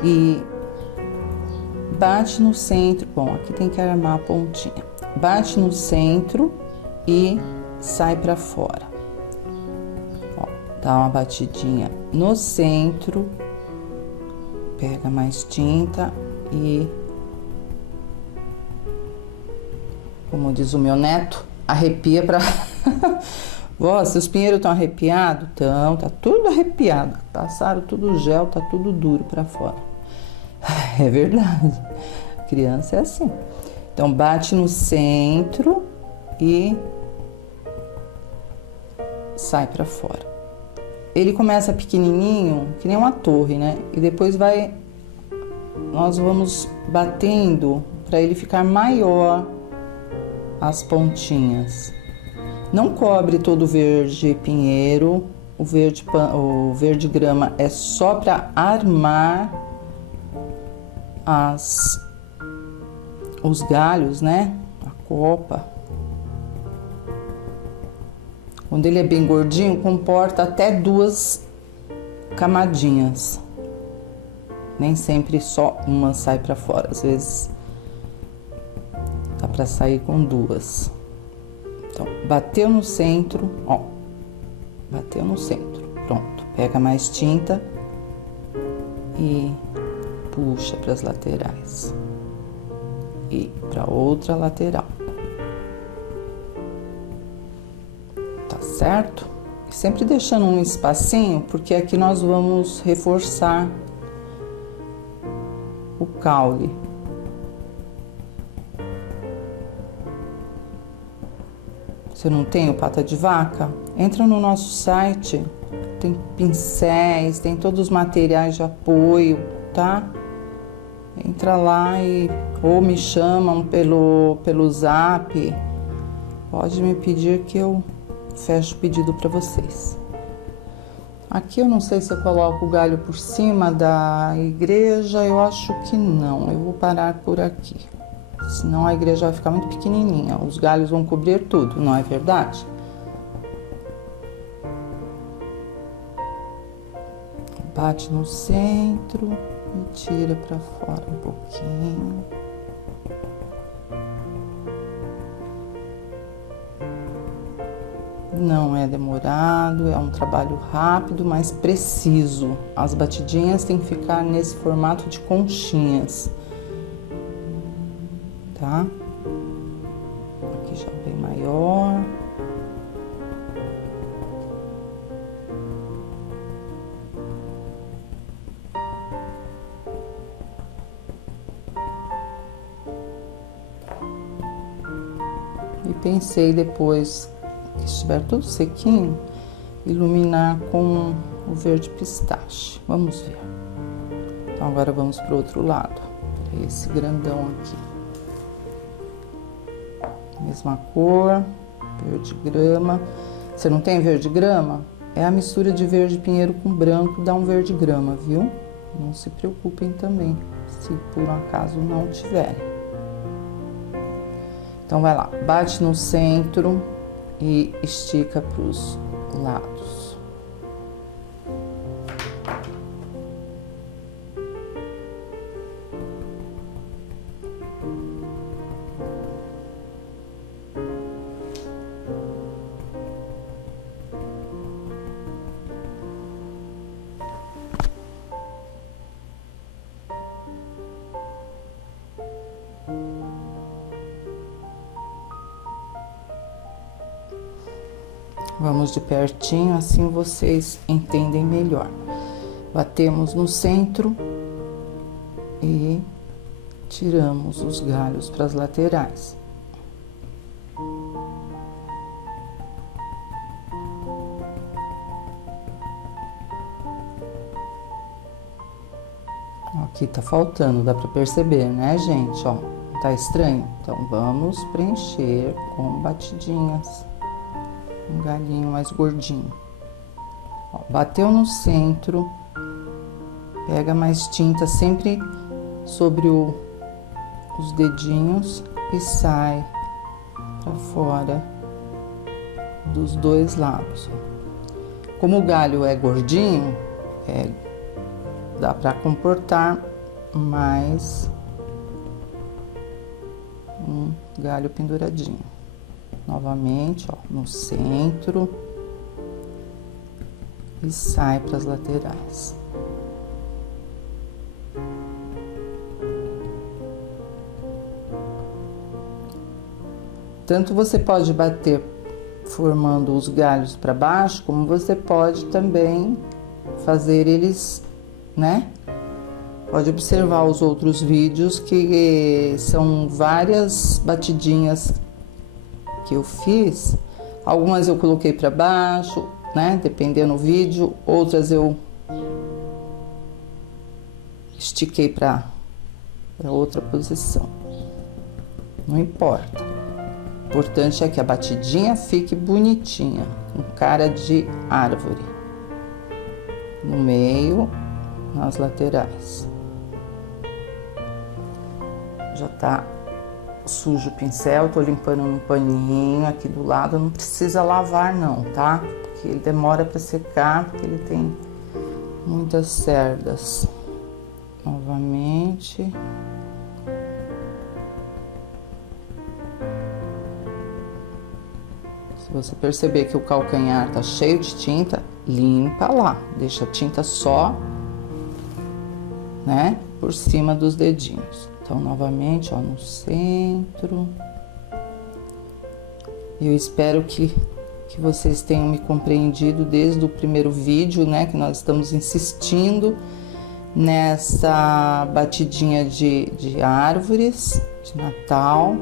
e bate no centro. Bom, aqui tem que armar a pontinha. Bate no centro e sai pra fora. Ó, dá uma batidinha no centro, pega mais tinta e, como diz o meu neto, arrepia pra... Ó, seus pinheiros estão arrepiados? Então, tá tudo arrepiado. Passaram tudo gel, tá tudo duro pra fora. É verdade. Criança é assim. Então, bate no centro e sai pra fora. Ele começa pequenininho, que nem uma torre, né? E depois nós vamos batendo para ele ficar maior as pontinhas. Não cobre todo o verde pinheiro, o verde grama é só para armar os galhos, né? A copa. Quando ele é bem gordinho, comporta até 2 camadinhas. Nem sempre só uma sai para fora, às vezes dá para sair com 2. Então, bateu no centro, ó, bateu no centro, pronto. Pega mais tinta e puxa para as laterais e para outra lateral. Tá certo? Sempre deixando um espacinho, porque aqui nós vamos reforçar o caule. Você não tem o pata de vaca? Entra no nosso site, tem pincéis, tem todos os materiais de apoio, tá? Entra lá ou me chamam pelo zap, pode me pedir que eu fecho o pedido para vocês. Aqui eu não sei se eu coloco o galho por cima da igreja, eu acho que não. Eu vou parar por aqui. Senão a igreja vai ficar muito pequenininha. Os galhos vão cobrir tudo, não é verdade? Bate no centro e tira para fora um pouquinho. Não é demorado, é um trabalho rápido, mas preciso. As batidinhas têm que ficar nesse formato de conchinhas, tá? Aqui já bem maior. E pensei depois que estiver tudo sequinho, iluminar com o verde pistache. Vamos ver. Então agora vamos para o outro lado, para esse grandão aqui. Mesma cor, verde grama. Você não tem verde grama? É a mistura de verde pinheiro com branco, dá um verde grama, viu? Não se preocupem também, se por um acaso não tiverem. Então vai lá, bate no centro e estica para os lados. Vamos de pertinho, assim vocês entendem melhor. Batemos no centro e tiramos os galhos para as laterais. Aqui tá faltando, dá para perceber, né, gente? Ó, tá estranho? Então vamos preencher com batidinhas. Um galinho mais gordinho. Ó, bateu no centro, pega mais tinta sempre sobre os dedinhos e sai para fora dos dois lados. Como o galho é gordinho, dá para comportar mais um galho penduradinho. Novamente, ó, no centro e sai para as laterais. Tanto você pode bater formando os galhos para baixo, como você pode também fazer eles, né? Pode observar os outros vídeos que são várias batidinhas que eu fiz. Algumas eu coloquei para baixo, né? Dependendo do vídeo, outras eu estiquei para outra posição. Não importa. O importante é que a batidinha fique bonitinha, com cara de árvore. No meio, nas laterais. Já tá sujo o pincel, tô limpando num paninho aqui do lado, não precisa lavar não, tá? Porque ele demora para secar, porque ele tem muitas cerdas. Novamente. Se você perceber que o calcanhar tá cheio de tinta, limpa lá, deixa a tinta só, né, por cima dos dedinhos. Então, novamente, ó, no centro. Eu espero que vocês tenham me compreendido desde o primeiro vídeo, né? Que nós estamos insistindo nessa batidinha de árvores de Natal.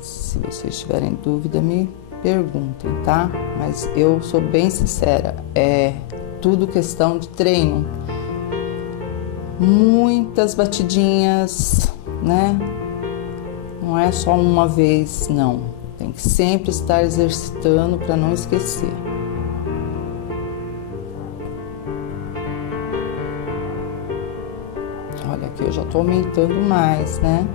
Se vocês tiverem dúvida, me perguntem, tá? Mas eu sou bem sincera, é tudo questão de treino. Muitas batidinhas, né? Não é só uma vez, não. Tem tem que sempre estar exercitando para não esquecer. Olha, aqui eu já tô aumentando mais, né?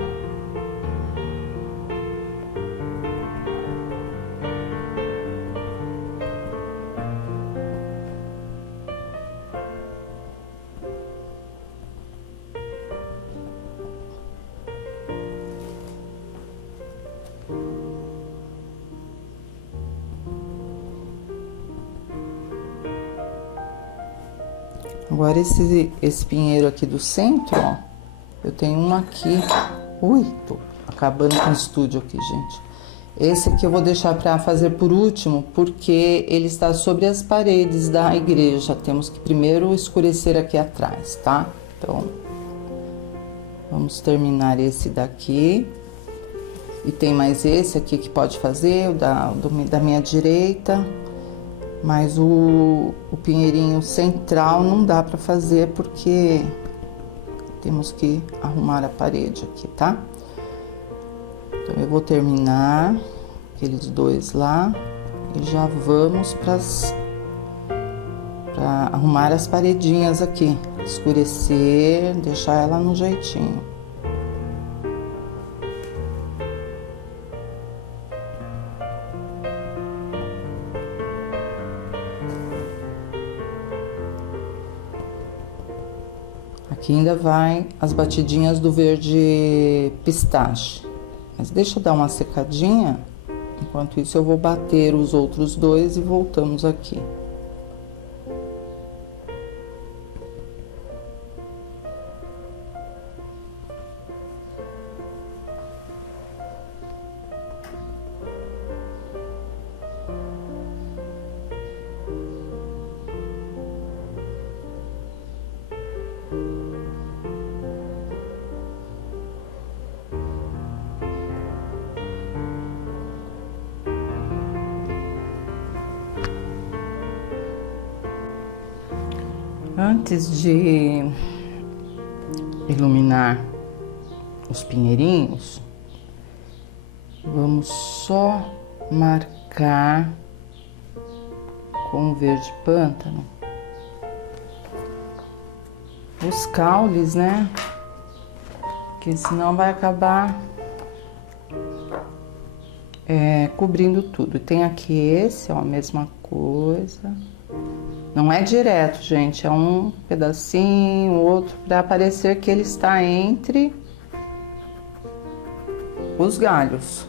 Agora esse pinheiro aqui do centro, ó, eu tenho um aqui. Ui, tô acabando com o estúdio aqui, gente. Esse aqui eu vou deixar para fazer por último, porque ele está sobre as paredes da igreja. Temos que primeiro escurecer aqui atrás, tá? Então, vamos terminar esse daqui. E tem mais esse aqui que pode fazer, o da minha direita. Mas o pinheirinho central não dá para fazer porque temos que arrumar a parede aqui, tá? Então eu vou terminar aqueles dois lá e já vamos para arrumar as paredinhas aqui, escurecer, deixar ela no jeitinho. Aqui ainda vai as batidinhas do verde pistache. Mas deixa eu dar uma secadinha. Enquanto isso eu vou bater os outros dois e voltamos aqui. Antes de iluminar os pinheirinhos, vamos só marcar com o verde pântano os caules, né? Porque senão vai acabar cobrindo tudo. E tem aqui esse, ó, a mesma coisa. Não é direto, gente, é um pedacinho, outro, para parecer que ele está entre os galhos,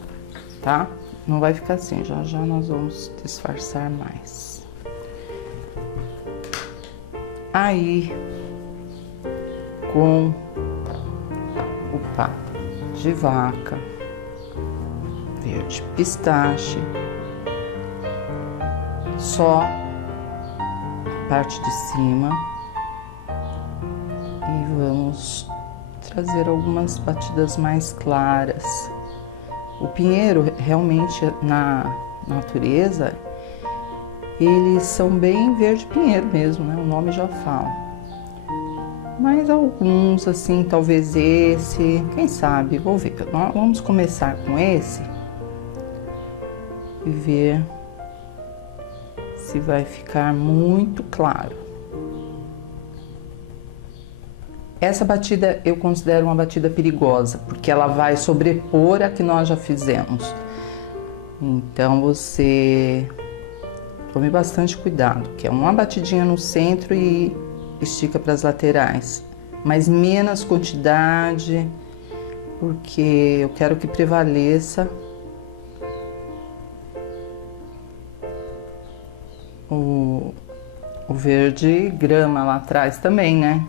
tá? Não vai ficar assim, já já nós vamos disfarçar mais. Aí, com o papo de vaca, verde pistache, só parte de cima e vamos trazer algumas batidas mais claras. O pinheiro, realmente, na natureza, eles são bem verde pinheiro mesmo, né? O nome já fala. Mas alguns, assim, talvez esse, quem sabe, vou ver. Vamos começar com esse e ver se vai ficar muito claro. Essa batida eu considero uma batida perigosa, porque ela vai sobrepor a que nós já fizemos. Então você tome bastante cuidado, que é uma batidinha no centro e estica para as laterais, mas menos quantidade, porque eu quero que prevaleça o verde grama lá atrás também, né?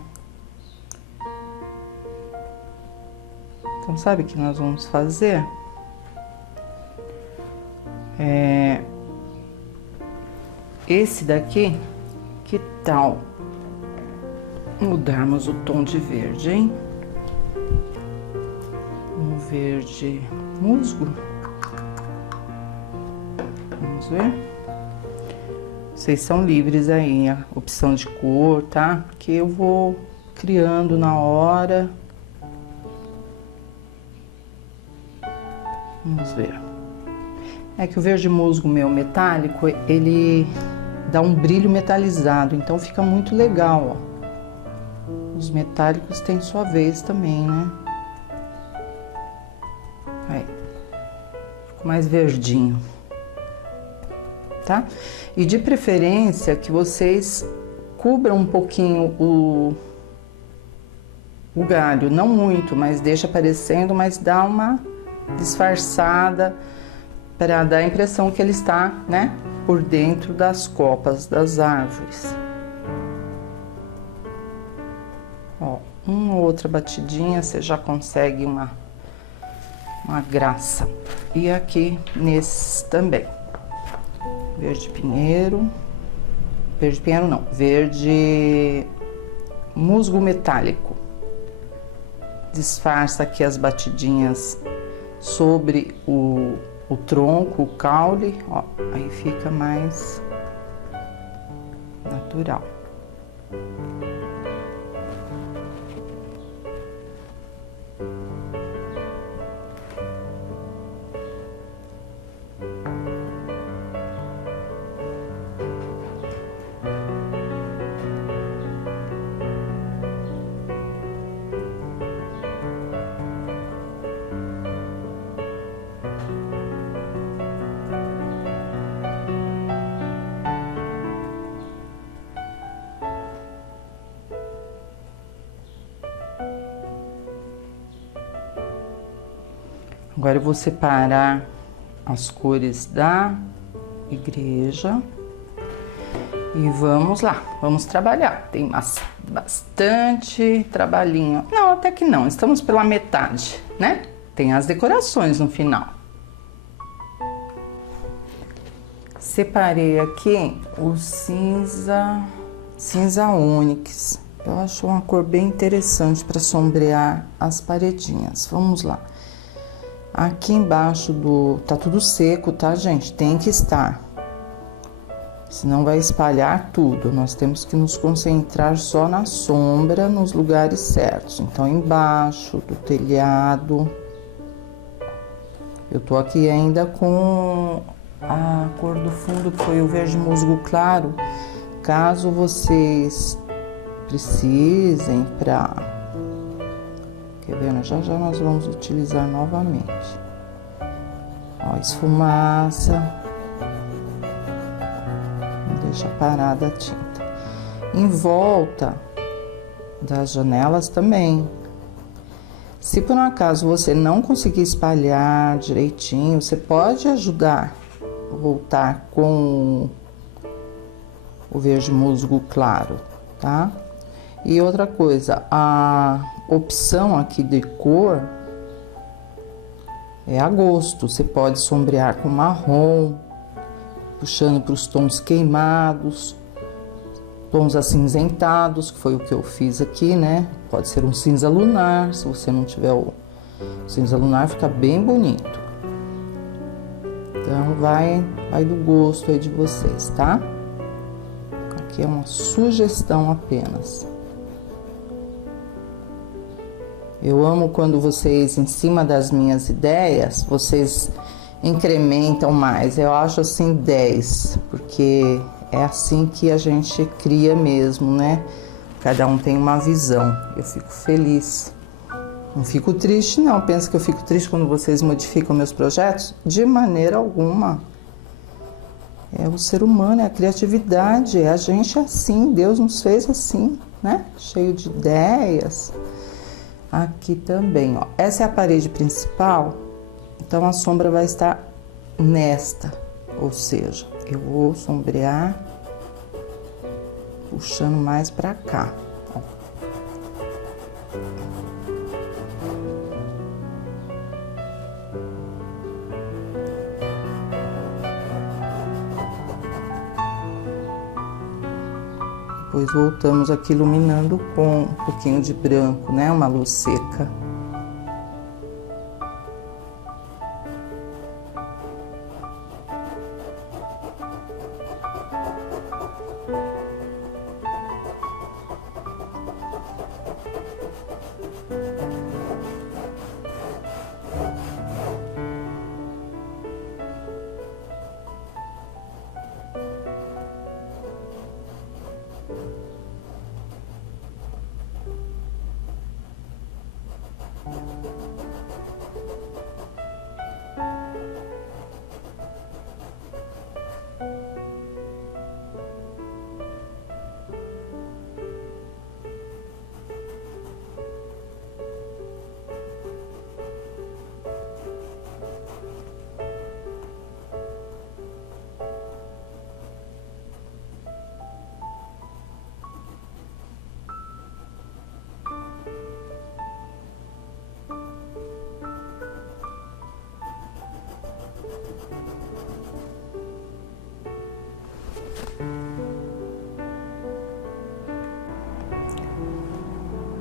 Então, sabe o que nós vamos fazer? Esse daqui, que tal mudarmos o tom de verde, hein? Um verde musgo. Vamos ver? Vocês são livres aí, a opção de cor, tá? Porque eu vou criando na hora. Vamos ver. É que o verde musgo meu metálico, ele dá um brilho metalizado, então fica muito legal, ó. Os metálicos têm sua vez também, né? Aí, ficou mais verdinho, tá? E de preferência que vocês cubram um pouquinho o galho, não muito, mas deixa aparecendo, mas dá uma disfarçada para dar a impressão que ele está, né, por dentro das copas das árvores. Ó, uma ou outra batidinha você já consegue uma graça. E aqui nesses também. Verde pinheiro não, verde musgo metálico. Disfarça aqui as batidinhas sobre o tronco, o caule, ó, aí fica mais natural. Agora eu vou separar as cores da igreja e vamos lá, vamos trabalhar. Tem bastante trabalhinho. Não, até que não, estamos pela metade, né? Tem as decorações no final. Separei aqui o cinza ônix. Eu acho uma cor bem interessante para sombrear as paredinhas. Vamos lá. Aqui embaixo tá tudo seco, tá, gente? Tem que estar. Senão vai espalhar tudo. Nós temos que nos concentrar só na sombra, nos lugares certos. Então, embaixo do telhado. Eu tô aqui ainda com a cor do fundo, que foi o verde musgo claro. Caso vocês precisem para... Quer ver, né? Já já nós vamos utilizar novamente. Ó, esfumaça. Não deixa parada a tinta. Em volta das janelas também. Se por um acaso você não conseguir espalhar direitinho, você pode ajudar a voltar com o verde musgo claro, tá? E outra coisa, a opção aqui de cor é a gosto. Você pode sombrear com marrom, puxando para os tons queimados, tons acinzentados, que foi o que eu fiz aqui, né? Pode ser um cinza lunar, se você não tiver o cinza lunar, fica bem bonito. Então vai do gosto aí de vocês, tá? Aqui é uma sugestão apenas. Eu amo quando vocês, em cima das minhas ideias, vocês incrementam mais. Eu acho assim 10, porque é assim que a gente cria mesmo, né? Cada um tem uma visão. Eu fico feliz. Não fico triste, não. Pensa que eu fico triste quando vocês modificam meus projetos? De maneira alguma. É o ser humano, é a criatividade. É a gente assim. Deus nos fez assim, né? Cheio de ideias. Aqui também, ó. Essa é a parede principal, então a sombra vai estar nesta, ou seja, eu vou sombrear puxando mais pra cá, ó. Depois voltamos aqui iluminando com um pouquinho de branco, né? Uma luz seca.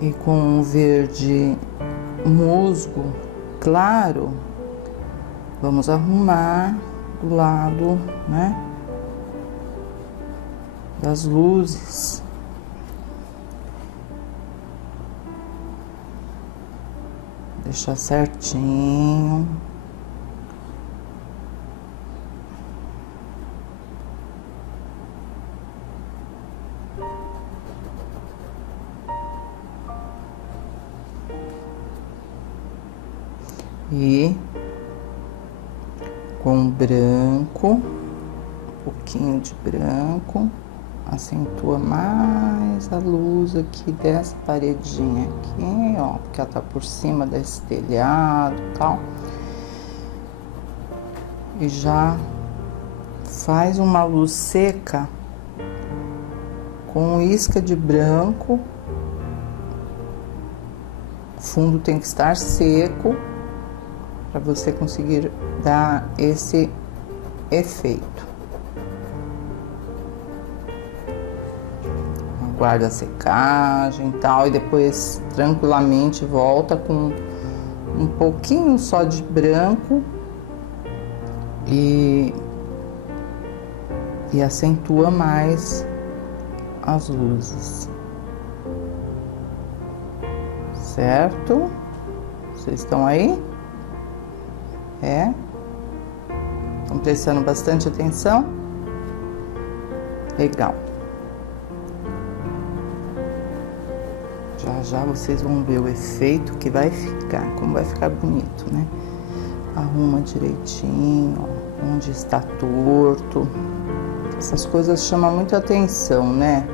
e com um verde musgo claro, vamos arrumar do lado, né, das luzes. Deixar certinho. E com branco, um pouquinho de branco, acentua mais a luz aqui dessa paredinha aqui, ó, porque ela tá por cima desse telhado e tal. E já faz uma luz seca com isca de branco. O fundo tem que estar seco para você conseguir dar esse efeito. Aguarda a secagem e tal, e depois tranquilamente volta com um pouquinho só de branco e acentua mais as luzes, certo? Vocês estão aí? É? Estão prestando bastante atenção? Legal. Já já vocês vão ver o efeito que vai ficar, como vai ficar bonito, né? Arruma direitinho, ó, onde está torto. Essas coisas chamam muito atenção, né?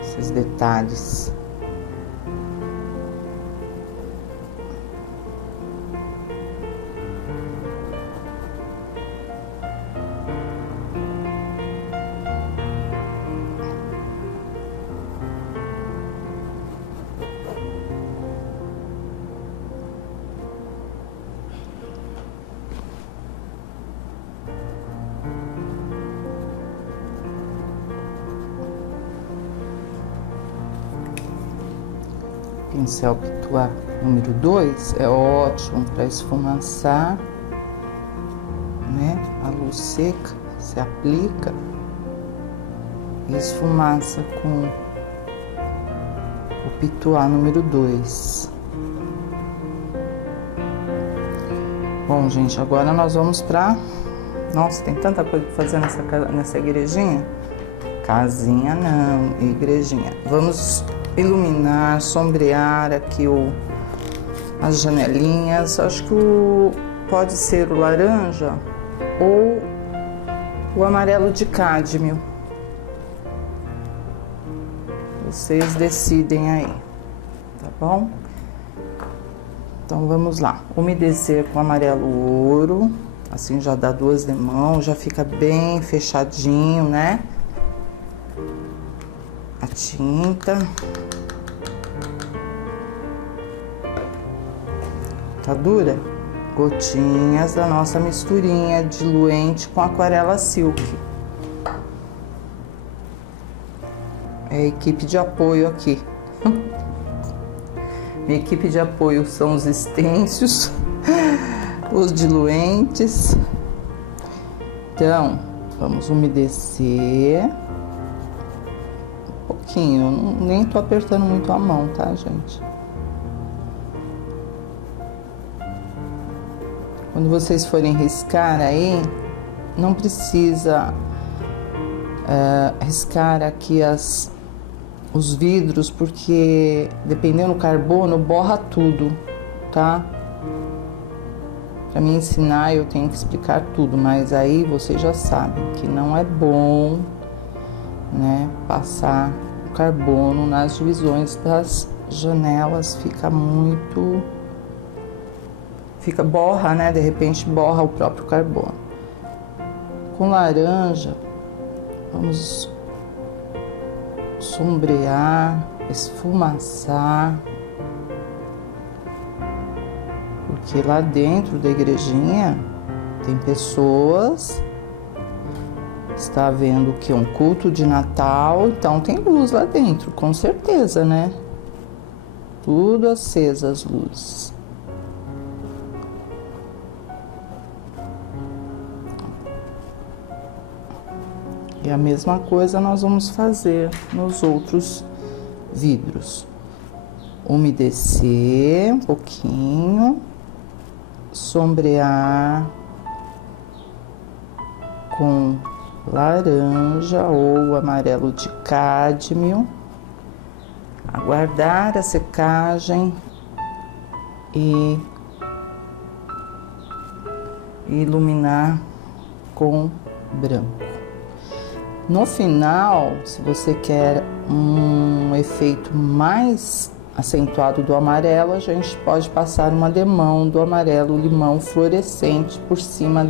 Esses detalhes. Pincel Pituá número 2 é ótimo para esfumaçar, né? A luz seca se aplica e esfumaça com o Pituá número 2. Bom, gente, agora nós vamos para... Nossa, tem tanta coisa para fazer nessa igrejinha. Casinha não, igrejinha. Vamos iluminar, sombrear aqui as janelinhas. Acho que pode ser o laranja ou o amarelo de cádmio. Vocês decidem aí, tá bom? Então vamos lá. Umedecer com amarelo ouro, assim já dá 2 demãos, já fica bem fechadinho, né? A tinta. Tá dura? Gotinhas da nossa misturinha diluente com aquarela silk. É a equipe de apoio aqui. Minha equipe de apoio são os estêncios, os diluentes. Então, vamos umedecer. Pouquinho, nem tô apertando muito a mão, tá, gente? Quando vocês forem riscar aí, não precisa riscar aqui os vidros, porque dependendo do carbono, borra tudo, tá? Para me ensinar, eu tenho que explicar tudo, mas aí vocês já sabem que não é bom, né, passar carbono nas divisões das janelas, borra, né? De repente borra o próprio carbono. Com laranja, vamos sombrear, esfumaçar, porque lá dentro da igrejinha tem pessoas está havendo que um culto de Natal, então tem luz lá dentro, com certeza, né? Tudo acesa as luzes. E a mesma coisa nós vamos fazer nos outros vidros. Umedecer um pouquinho, sombrear com laranja ou amarelo de cádmio, aguardar a secagem e iluminar com branco. No final, se você quer um efeito mais acentuado do amarelo, a gente pode passar uma demão do amarelo limão fluorescente por cima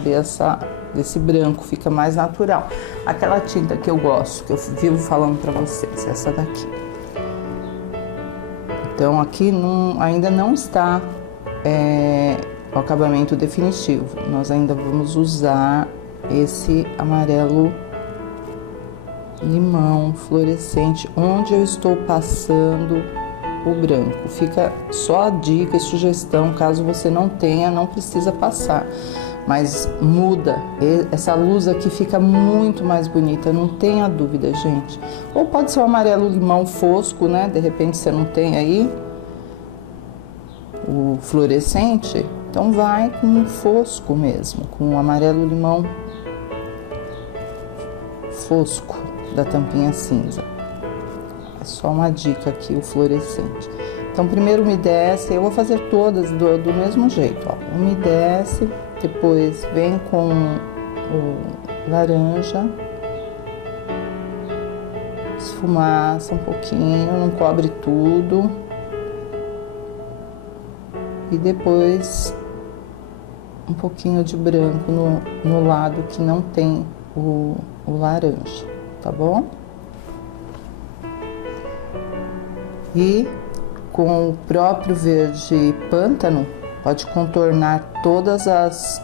desse branco, fica mais natural. Aquela tinta que eu gosto, que eu vivo falando para vocês, essa daqui. Então aqui ainda não está o acabamento definitivo, nós ainda vamos usar esse amarelo limão fluorescente, onde eu estou passando o branco. Fica só a dica e sugestão, caso você não tenha, não precisa passar, mas muda, essa luz aqui fica muito mais bonita, não tenha dúvida, gente. Ou pode ser o amarelo limão fosco, né, de repente você não tem aí o fluorescente, então vai com o fosco mesmo, com o amarelo limão fosco da tampinha cinza. É só uma dica aqui, o fluorescente. Então primeiro umedece, eu vou fazer todas do mesmo jeito, ó. Umedece, depois vem com o laranja, esfumaça um pouquinho, não cobre tudo. E depois um pouquinho de branco no lado que não tem o laranja, tá bom? E com o próprio verde pântano, pode contornar todas as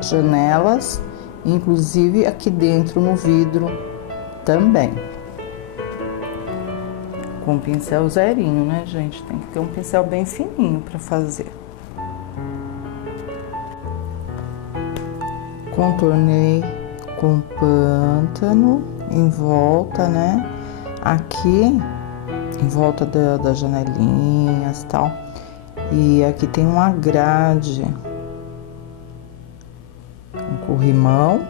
janelas, inclusive aqui dentro no vidro também. Com um pincel zerinho, né, gente? Tem que ter um pincel bem fininho para fazer. Contornei com pântano em volta, né? Aqui em volta das janelinhas e tal. E aqui tem uma grade, um corrimão,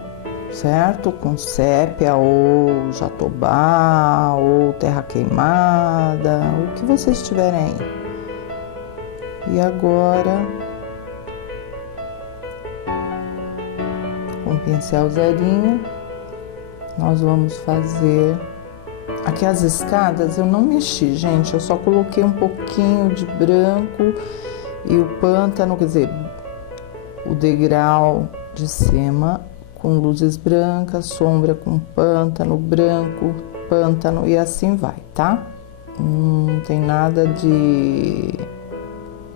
certo? Com sépia ou jatobá ou terra queimada, o que vocês tiverem aí. E agora, com o pincel zerinho, nós vamos fazer. Aqui as escadas eu não mexi, gente, eu só coloquei um pouquinho de branco e o pântano, quer dizer, o degrau de cima com luzes brancas, sombra com pântano, branco, pântano e assim vai, tá? Não tem nada de,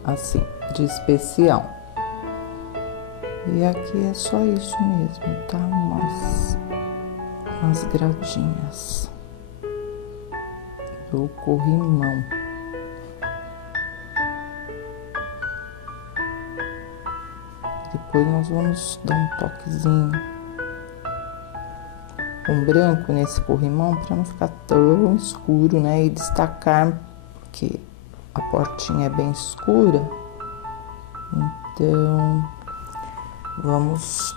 assim, de especial. E aqui é só isso mesmo, tá? Umas gradinhas do corrimão. Depois nós vamos dar um toquezinho com branco nesse corrimão para não ficar tão escuro, né? E destacar, porque a portinha é bem escura. Então, vamos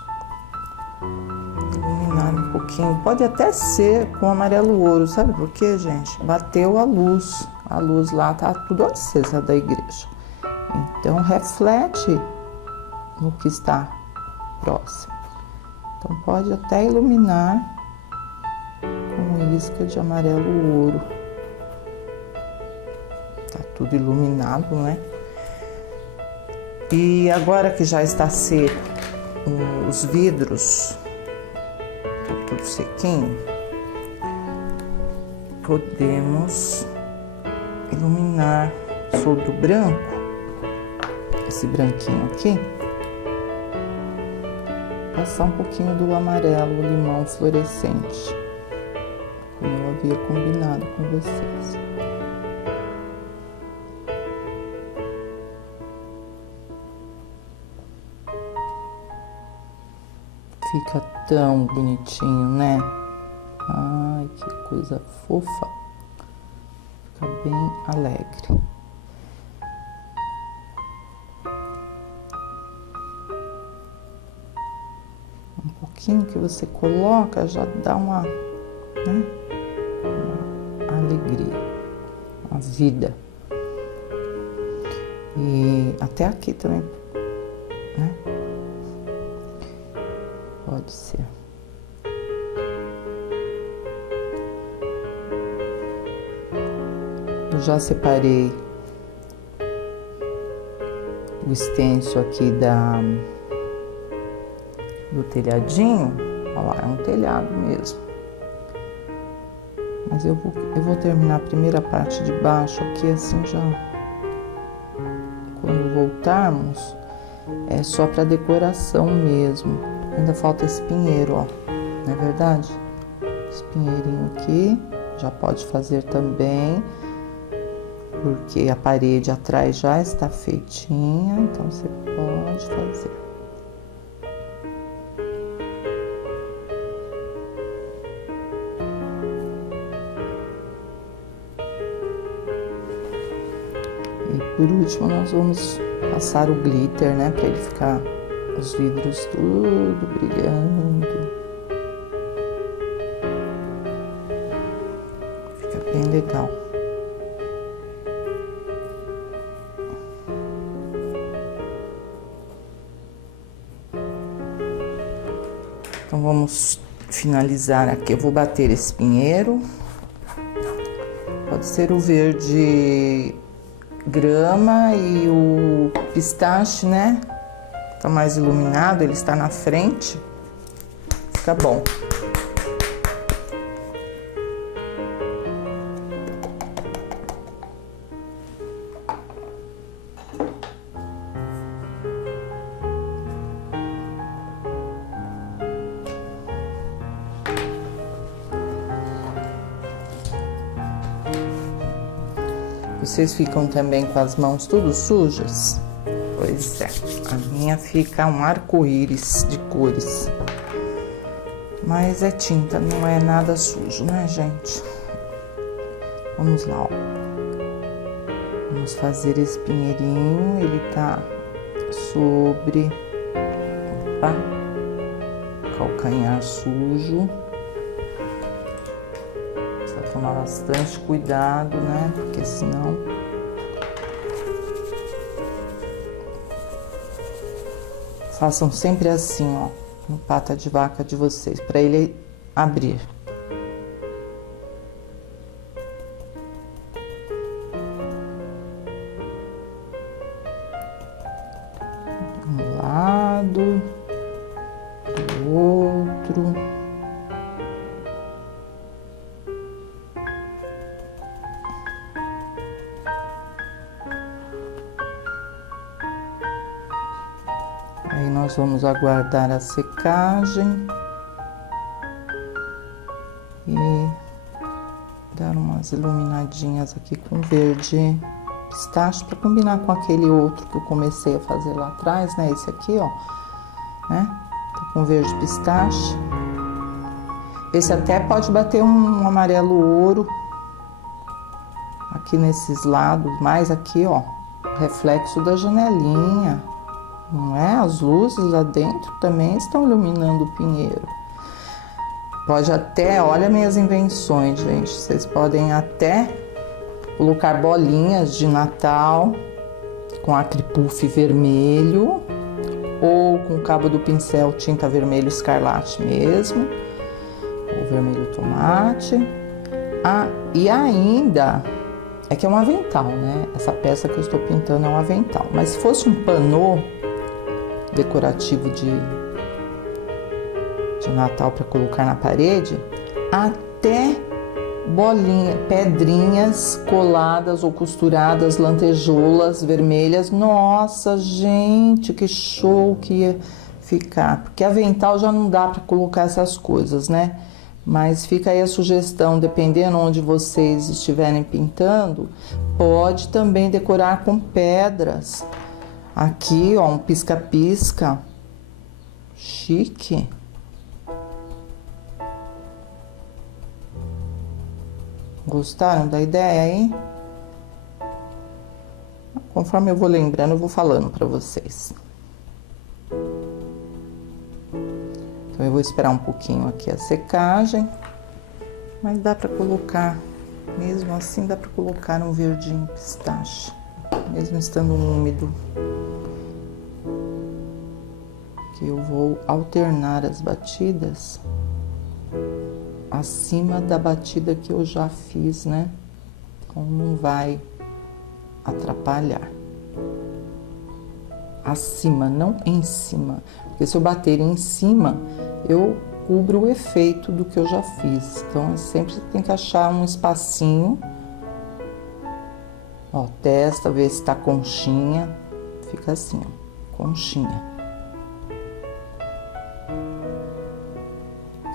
iluminar um pouquinho. Pode até ser com amarelo ouro, sabe por quê, gente? Bateu a luz lá tá tudo acesa da igreja. Então, reflete no que está próximo. Então, pode até iluminar com isca de amarelo ouro. Tá tudo iluminado, né? E agora que já está seco os vidros, tá tudo sequinho, podemos iluminar sobre o branco, esse branquinho aqui, passar um pouquinho do amarelo, limão fluorescente, como eu havia combinado com vocês. Fica tão bonitinho, né? Ai, que coisa fofa. Fica bem alegre. Um pouquinho que você coloca já dá uma, né? Uma alegria, uma vida. E até aqui também, né? Pode ser. Eu já separei o stencil aqui do telhadinho. Olha lá, é um telhado mesmo. Mas eu vou terminar a primeira parte de baixo aqui, assim já. Quando voltarmos, é só para decoração mesmo. Ainda falta esse pinheiro, ó, não é verdade? Esse pinheirinho aqui, já pode fazer também, porque a parede atrás já está feitinha, então você pode fazer. E por último, nós vamos passar o glitter, né, para ele ficar os vidros tudo brilhando. Fica bem legal. Então vamos finalizar aqui. Eu vou bater esse pinheiro. Pode ser o verde grama e o pistache, né? Tá mais iluminado, ele está na frente, fica bom. Vocês ficam também com as mãos tudo sujas? Pois é, a minha fica um arco-íris de cores. Mas é tinta, não é nada sujo, né, gente? Vamos lá, ó. Vamos fazer esse pinheirinho, ele tá sobre, opa, calcanhar sujo. Precisa tomar bastante cuidado, né? Porque senão... Façam sempre assim, ó, no pata de vaca de vocês, para ele abrir. Um lado, do outro. Aí nós vamos aguardar a secagem e dar umas iluminadinhas aqui com verde pistache para combinar com aquele outro que eu comecei a fazer lá atrás, né? Esse aqui, ó, né? Tá com verde pistache. Esse até pode bater um amarelo ouro aqui nesses lados, mais aqui, ó, reflexo da janelinha. Não é? As luzes lá dentro também estão iluminando o pinheiro. Pode até, olha minhas invenções, gente. Vocês podem até colocar bolinhas de Natal com acripuff vermelho ou com o cabo do pincel tinta vermelho escarlate mesmo, ou vermelho tomate. Ah, e ainda é que é um avental, né? Essa peça que eu estou pintando é um avental. Mas se fosse um panô decorativo de Natal para colocar na parede, até bolinha, pedrinhas coladas ou costuradas, lantejoulas vermelhas. Nossa, gente, que show que ia ficar. Porque avental já não dá para colocar essas coisas, né? Mas fica aí a sugestão, dependendo onde vocês estiverem pintando, pode também decorar com pedras. Aqui, ó, um pisca-pisca. Chique. Gostaram da ideia aí? Conforme eu vou lembrando, eu vou falando para vocês. Então eu vou esperar um pouquinho aqui a secagem, mas dá para colocar, mesmo assim dá para colocar um verdinho pistache, mesmo estando úmido. Que eu vou alternar as batidas acima da batida que eu já fiz, né? Então não vai atrapalhar. Acima, não em cima. Porque se eu bater em cima, eu cubro o efeito do que eu já fiz. Então, sempre tem que achar um espacinho. Ó, testa, ver se tá conchinha. Fica assim, ó, conchinha.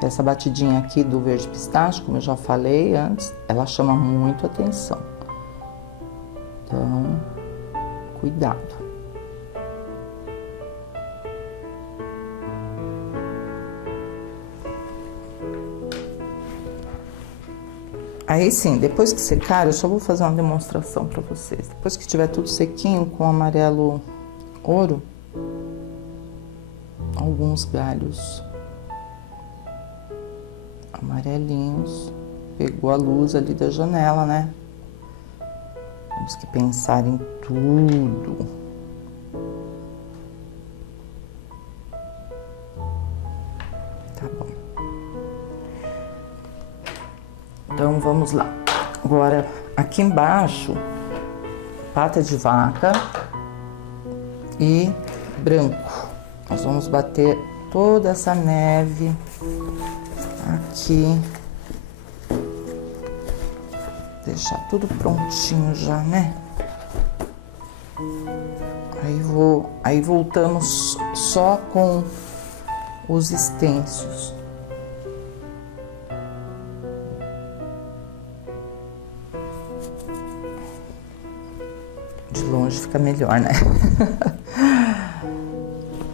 Essa batidinha aqui do verde pistache, como eu já falei antes, ela chama muito atenção. Então, cuidado. Aí sim, depois que secar, eu só vou fazer uma demonstração para vocês. Depois que tiver tudo sequinho com amarelo ouro, alguns galhos amarelinhos, pegou a luz ali da janela, né? Temos que pensar em tudo. Tá bom. Então, vamos lá. Agora, aqui embaixo, pata de vaca e branco. Nós vamos bater toda essa neve aqui. Deixar tudo prontinho já, né? Aí voltamos só com os estêncios. De longe fica melhor, né?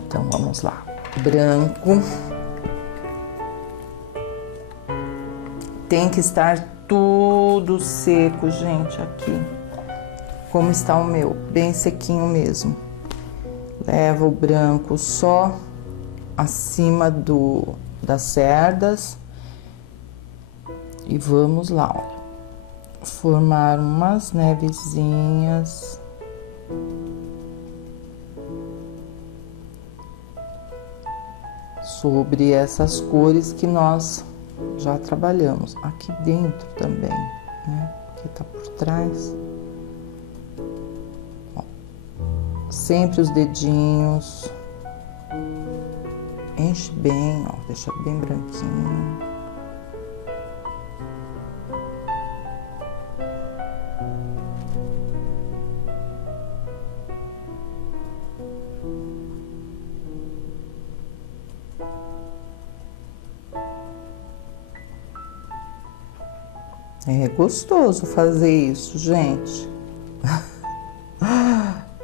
Então vamos lá. Branco. Tem que estar tudo seco, gente, aqui. Como está o meu, bem sequinho mesmo. Leva o branco só acima das cerdas. E vamos lá, ó. Formar umas nevezinhas. Sobre essas cores que nós já trabalhamos. Aqui dentro também, né? Aqui tá por trás. Ó, sempre os dedinhos. Enche bem, ó. Deixa bem branquinho. É gostoso fazer isso, gente.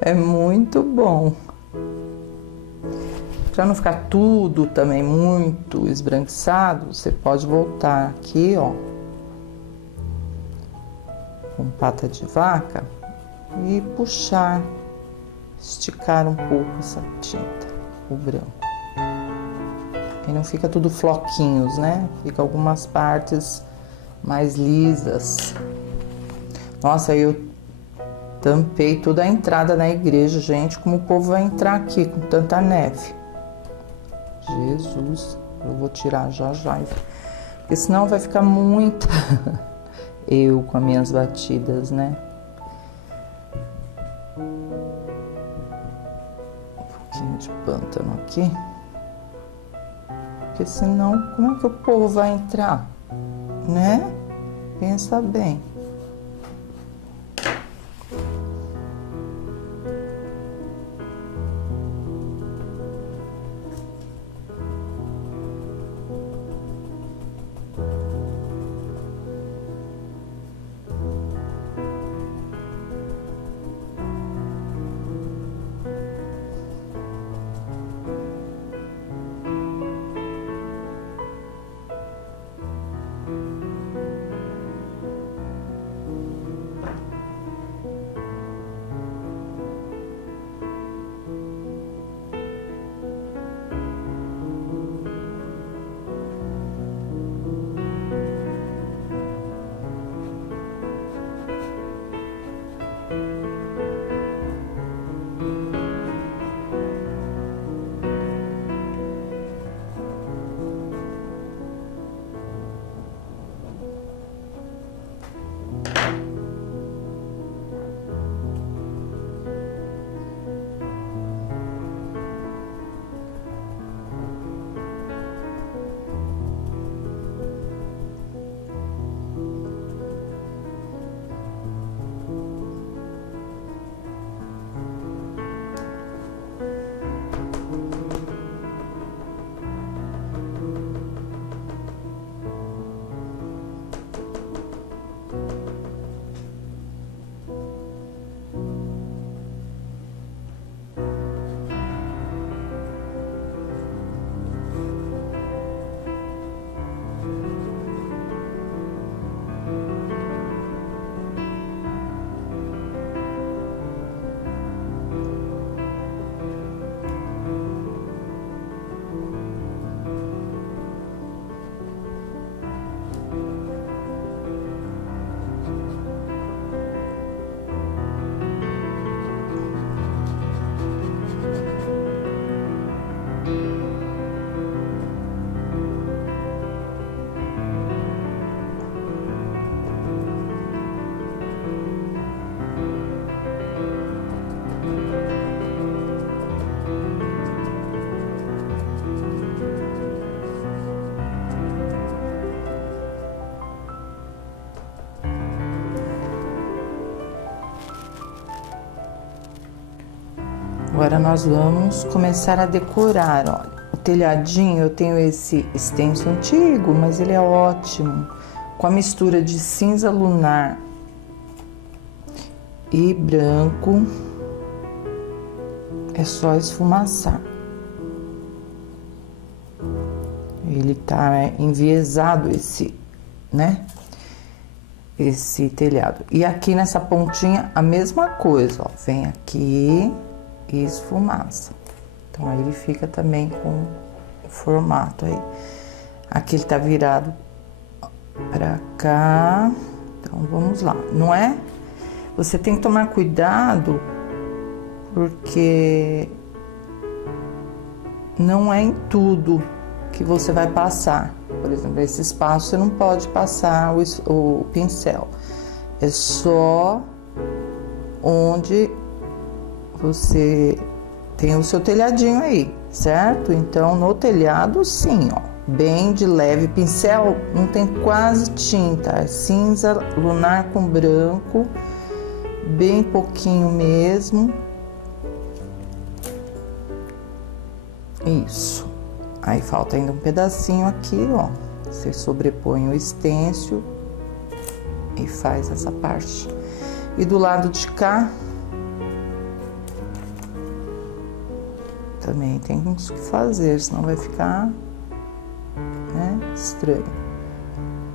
É muito bom. Para não ficar tudo também muito esbranquiçado, você pode voltar aqui, ó, com pata de vaca e puxar, esticar um pouco essa tinta, o branco. E não fica tudo floquinhos, né? Fica algumas partes mais lisas. Nossa, eu tampei toda a entrada na igreja, gente. Como o povo vai entrar aqui com tanta neve? Jesus, eu vou tirar já já. Porque senão vai ficar muita. Eu com as minhas batidas, né? Um pouquinho de pântano aqui. Porque senão, como é que o povo vai entrar? Né? Pensa bem. Agora nós vamos começar a decorar, olha. O telhadinho, eu tenho esse stencil antigo, mas ele é ótimo. Com a mistura de cinza lunar e branco, é só esfumaçar. Ele tá enviesado né? Esse telhado. E aqui nessa pontinha, a mesma coisa, ó. Vem aqui e esfumaça. Então, aí ele fica também com o formato aí. Aqui ele tá virado pra cá. Então, vamos lá. Não é? Você tem que tomar cuidado, porque não é em tudo que você vai passar. Por exemplo, esse espaço você não pode passar o pincel. É só onde você tem o seu telhadinho aí, certo? Então, no telhado, sim, ó, bem de leve. Pincel não tem quase tinta, é cinza lunar com branco, bem pouquinho mesmo. Isso. Aí falta ainda um pedacinho aqui, ó. Você sobrepõe o stencil e faz essa parte. E do lado de cá também temos que fazer, senão vai ficar, né, estranho.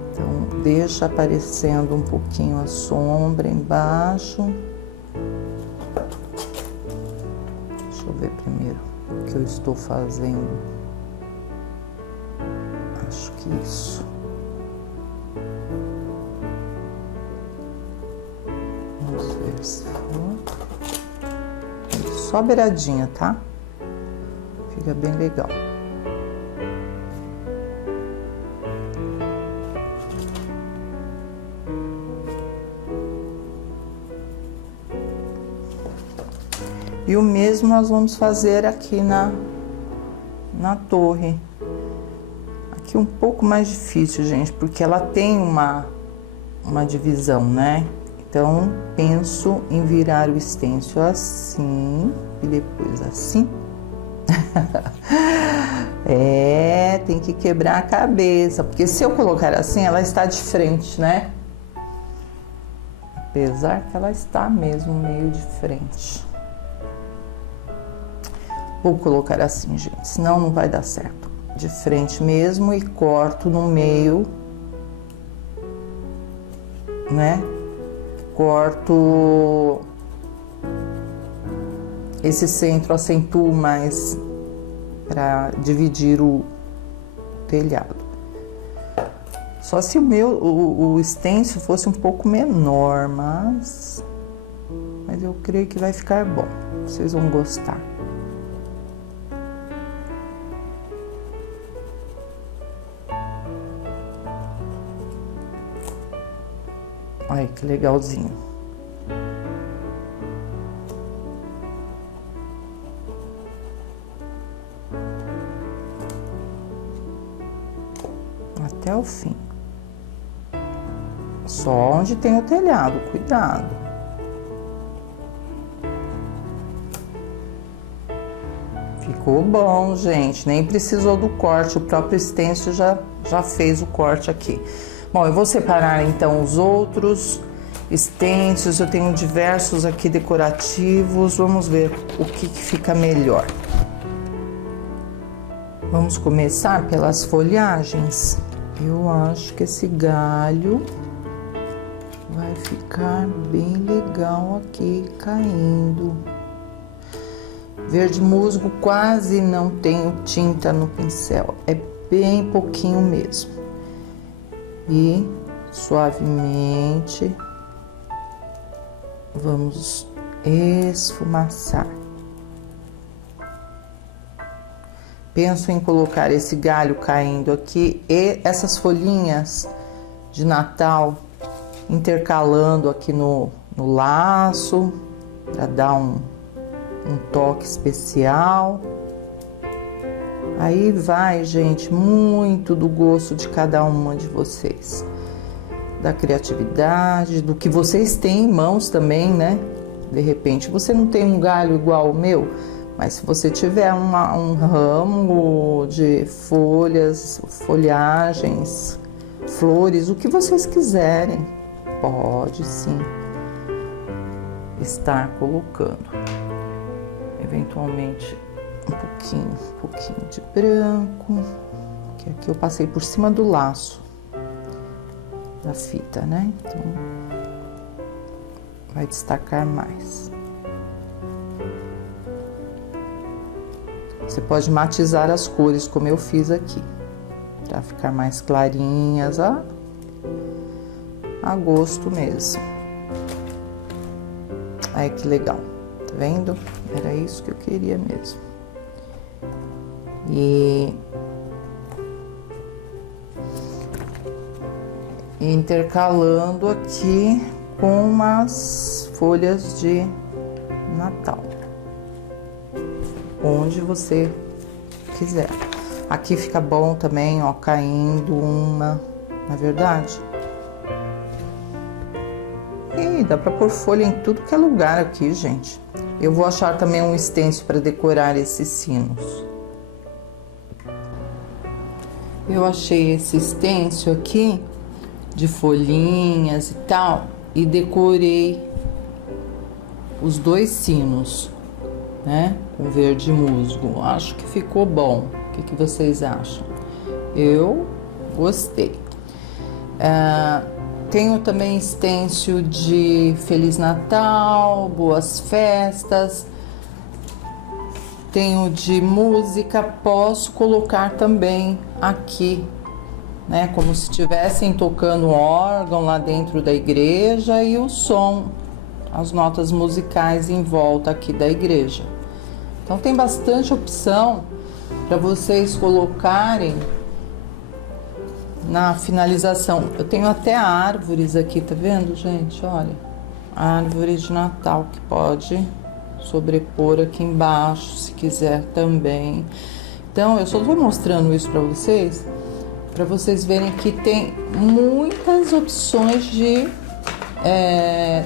Então, deixa aparecendo um pouquinho a sombra embaixo. Deixa eu ver primeiro o que eu estou fazendo. Acho que isso. Vamos ver se for. Só beiradinha, tá? Fica bem legal. E o mesmo nós vamos fazer aqui na torre. Aqui um pouco mais difícil, gente, porque ela tem uma divisão, né? Então, penso em virar o stencil assim e depois assim. Tem que quebrar a cabeça, porque se eu colocar assim, ela está de frente, né? Apesar que ela está mesmo meio de frente. Vou colocar assim, gente, senão não vai dar certo. De frente mesmo e corto no meio, né? Corto esse centro, acentuo mais para dividir o telhado. Só se o stencil fosse um pouco menor, mas eu creio que vai ficar bom. Vocês vão gostar. Olha que legalzinho. Até o fim. Só onde tem o telhado, cuidado. Ficou bom, gente. Nem precisou do corte, o próprio stencil já fez o corte aqui. Bom, eu vou separar então os outros stencils, eu tenho diversos aqui decorativos, vamos ver o que fica melhor. Vamos começar pelas folhagens. Eu acho que esse galho vai ficar bem legal aqui, caindo. Verde musgo quase não tenho tinta no pincel, é bem pouquinho mesmo. E suavemente vamos esfumaçar. Penso em colocar esse galho caindo aqui e essas folhinhas de Natal intercalando aqui no laço para dar um toque especial. Aí vai, gente, muito do gosto de cada uma de vocês, da criatividade, do que vocês têm em mãos também, né? De repente você não tem um galho igual o meu, mas se você tiver um ramo de folhas, folhagens, flores, o que vocês quiserem, pode sim estar colocando. Eventualmente um pouquinho de branco, que aqui eu passei por cima do laço da fita, né? Então vai destacar mais. Você pode matizar as cores, como eu fiz aqui, para ficar mais clarinhas, a gosto mesmo. Ai, que legal, tá vendo? Era isso que eu queria mesmo. E intercalando aqui com umas folhas de Natal, onde você quiser. Aqui fica bom também, ó, caindo uma, não é verdade? E dá pra pôr folha em tudo que é lugar aqui, gente. Eu vou achar também um stencil para decorar esses sinos. Eu achei esse stencil aqui de folhinhas e tal, e decorei os dois sinos, né, com verde musgo. Acho que ficou bom. O que vocês acham? Eu gostei. Tenho também stencil de Feliz Natal, Boas Festas. Tenho de música, posso colocar também aqui, né? Como se estivessem tocando um órgão lá dentro da igreja e o som, as notas musicais em volta aqui da igreja. Então tem bastante opção para vocês colocarem na finalização. Eu tenho até árvores aqui, tá vendo, gente? Olha, árvore de Natal que pode sobrepor aqui embaixo, se quiser também. Então, eu só tô mostrando isso para vocês verem que tem muitas opções de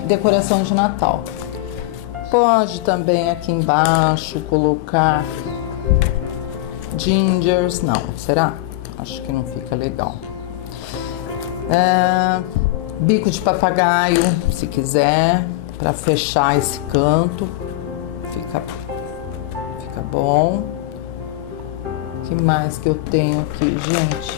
decoração de Natal. Pode também aqui embaixo colocar gingers, não, será? Acho que não fica legal. Bico de papagaio, se quiser, para fechar esse canto, fica bom. O que mais que eu tenho aqui, gente?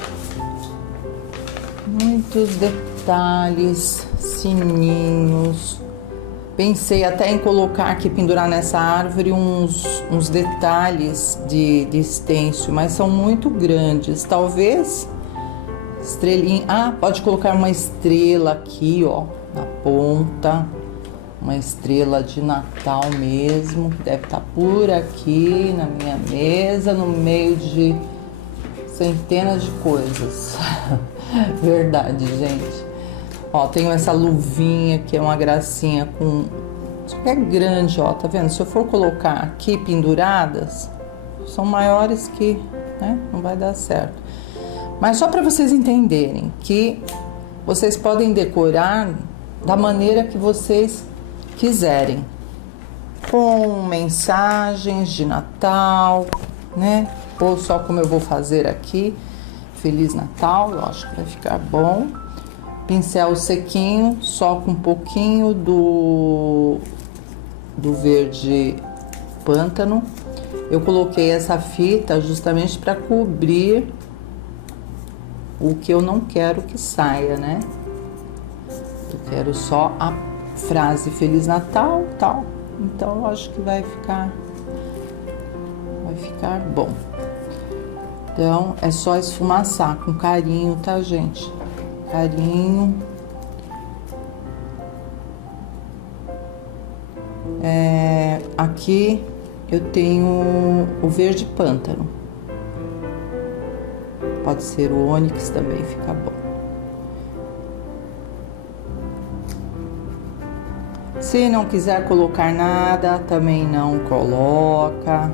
Muitos detalhes, sininhos. Pensei até em colocar aqui, pendurar nessa árvore uns detalhes de stencil, mas são muito grandes. Talvez estrelinha. Pode colocar uma estrela aqui, ó, na ponta. Uma estrela de Natal mesmo, que deve estar por aqui na minha mesa, no meio de centenas de coisas. Verdade, gente. Ó, tenho essa luvinha que é uma gracinha com... Só que é grande, ó, tá vendo? Se eu for colocar aqui penduradas, são maiores que, né, não vai dar certo. Mas só para vocês entenderem que vocês podem decorar da maneira que vocês quiserem. Com mensagens de Natal, né? Ou só como eu vou fazer aqui, Feliz Natal, eu acho que vai ficar bom. Pincel sequinho, só com um pouquinho do verde pântano. Eu coloquei essa fita justamente para cobrir o que eu não quero que saia, né? Eu quero só a frase Feliz Natal, tal. Então eu acho que vai ficar bom. Então é só esfumaçar com carinho, tá, gente? Carinho. Aqui eu tenho o verde pântano. Pode ser o ônix também, fica bom. Se não quiser colocar nada, também não coloca.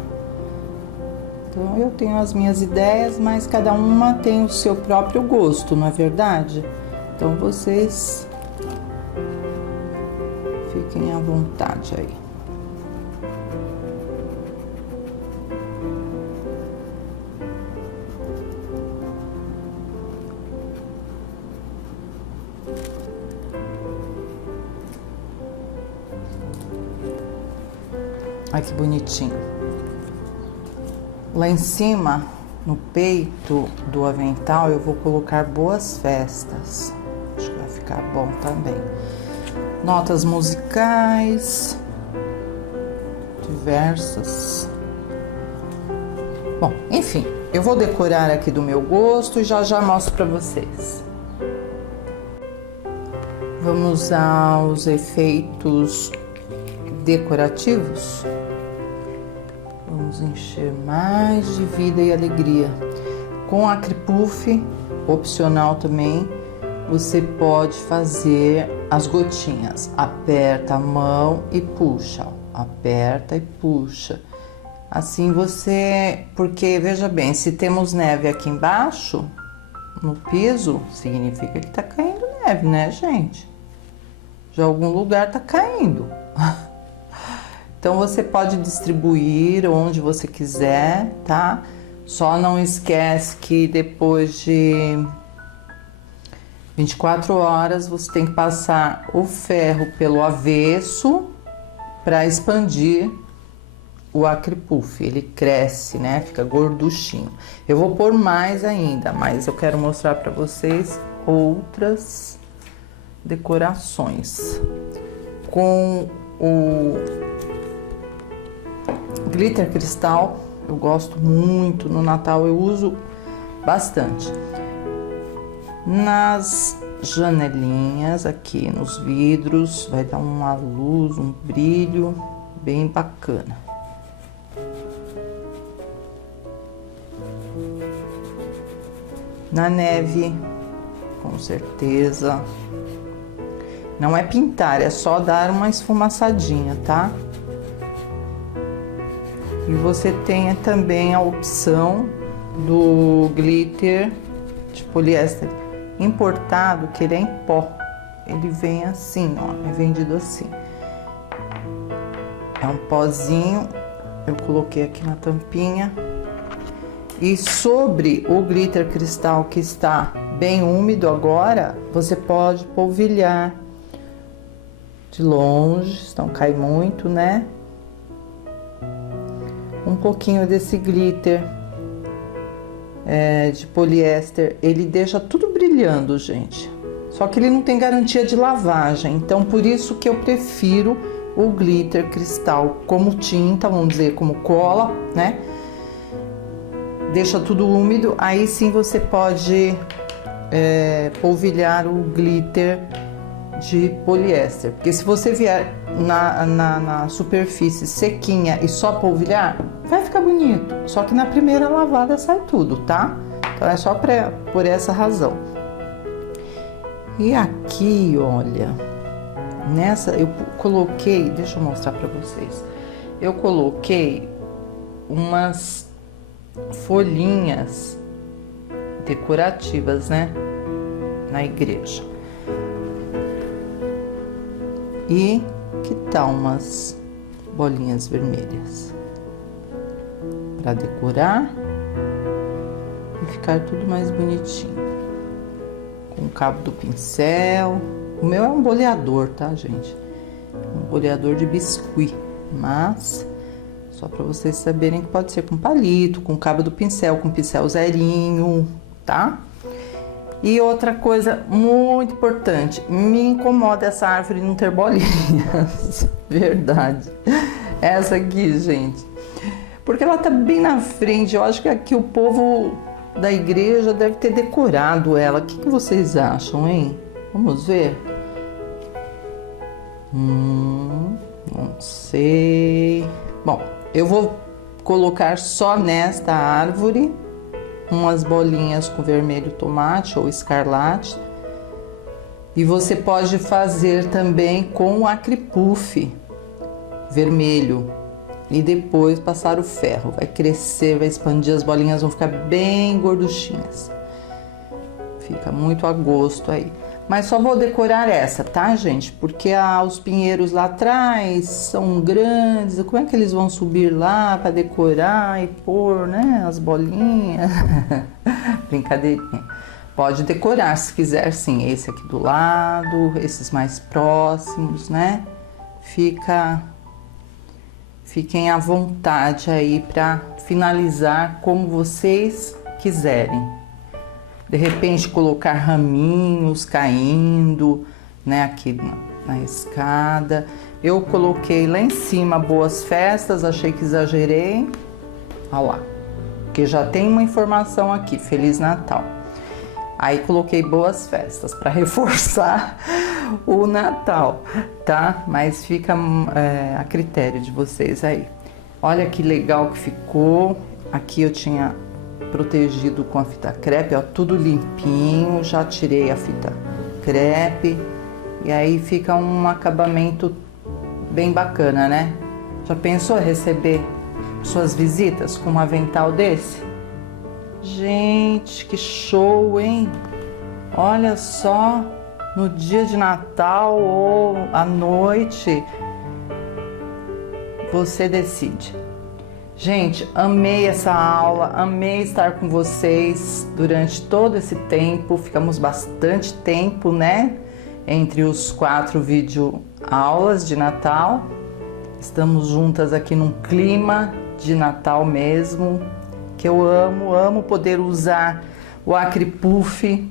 Então eu tenho as minhas ideias, mas cada uma tem o seu próprio gosto, não é verdade? Então vocês fiquem Fiquem à vontade aí. Ai, que bonitinho. Lá em cima, no peito do avental, eu vou colocar Boas Festas. Acho que vai ficar bom também. Notas musicais, diversas. Bom, enfim, eu vou decorar aqui do meu gosto e já mostro para vocês. Vamos aos efeitos decorativos. Vamos encher mais de vida e alegria. Com acripuff, opcional também, você pode fazer as gotinhas. Aperta a mão e puxa, aperta e puxa. Assim você, porque veja bem, se temos neve aqui embaixo, no piso, significa que tá caindo neve, né, gente? De algum lugar tá caindo. Então você pode distribuir onde você quiser, tá? Só não esquece que depois de 24 horas você tem que passar o ferro pelo avesso para expandir o acripuff. Ele cresce, né? Fica gorduchinho. Eu vou pôr mais ainda, mas eu quero mostrar para vocês outras decorações. Com o glitter cristal, eu gosto muito, no Natal eu uso bastante. Nas janelinhas aqui, nos vidros, vai dar uma luz, um brilho bem bacana. Na neve, com certeza. Não é pintar, é só dar uma esfumaçadinha, tá? E você tem também a opção do glitter de poliéster importado, que ele é em pó. Ele vem assim, ó, é vendido assim. É um pozinho, eu coloquei aqui na tampinha. E sobre o glitter cristal que está bem úmido agora, você pode polvilhar de longe, não cai muito, né? Um pouquinho desse glitter de poliéster, ele deixa tudo brilhando, gente. Só que ele não tem garantia de lavagem, então por isso que eu prefiro o glitter cristal como tinta, vamos dizer, como cola, né? Deixa tudo úmido, aí sim você pode polvilhar o glitter de poliéster. Porque se você vier na superfície sequinha e só polvilhar, vai ficar bonito. Só que na primeira lavada sai tudo, tá? Então é só por essa razão. E aqui, olha, nessa eu coloquei, deixa eu mostrar pra vocês. Eu coloquei umas folhinhas decorativas, né, na igreja. E que tal umas bolinhas vermelhas para decorar e ficar tudo mais bonitinho. Com o cabo do pincel. O meu é um boleador, tá, gente? Um boleador de biscuit, mas só para vocês saberem que pode ser com palito, com cabo do pincel, com pincel zerinho, tá? E outra coisa muito importante, me incomoda essa árvore não ter bolinhas. Verdade. Essa aqui, gente. Porque ela tá bem na frente. Eu acho que aqui o povo da igreja deve ter decorado ela. O que vocês acham, hein? Vamos ver? Não sei. Bom, eu vou colocar só nesta árvore umas bolinhas com vermelho tomate ou escarlate. E você pode fazer também com acripuff vermelho e depois passar o ferro. Vai crescer, vai expandir, as bolinhas vão ficar bem gorduchinhas. Fica muito a gosto aí. Mas só vou decorar essa, tá, gente? Porque os pinheiros lá atrás são grandes. Como é que eles vão subir lá para decorar e pôr, né, as bolinhas? Brincadeirinha. Pode decorar se quiser, sim. Esse aqui do lado, esses mais próximos, né? Fiquem à vontade aí para finalizar como vocês quiserem. De repente colocar raminhos caindo, né, aqui na escada. Eu coloquei lá em cima boas festas, achei que exagerei. Olha lá, porque já tem uma informação aqui, Feliz Natal. Aí coloquei boas festas para reforçar o Natal, tá? Mas fica a critério de vocês aí. Olha que legal que ficou. Aqui eu tinha protegido com a fita crepe, ó, tudo limpinho. Já tirei a fita crepe e aí fica um acabamento bem bacana, né? Já pensou receber suas visitas com um avental desse? Gente, que show, hein? Olha só, no dia de Natal ou à noite, você decide. Gente, amei essa aula, amei estar com vocês durante todo esse tempo. Ficamos bastante tempo, né? Entre os 4 videoaulas de Natal. Estamos juntas aqui num clima de Natal mesmo, que eu amo poder usar o Acripuff,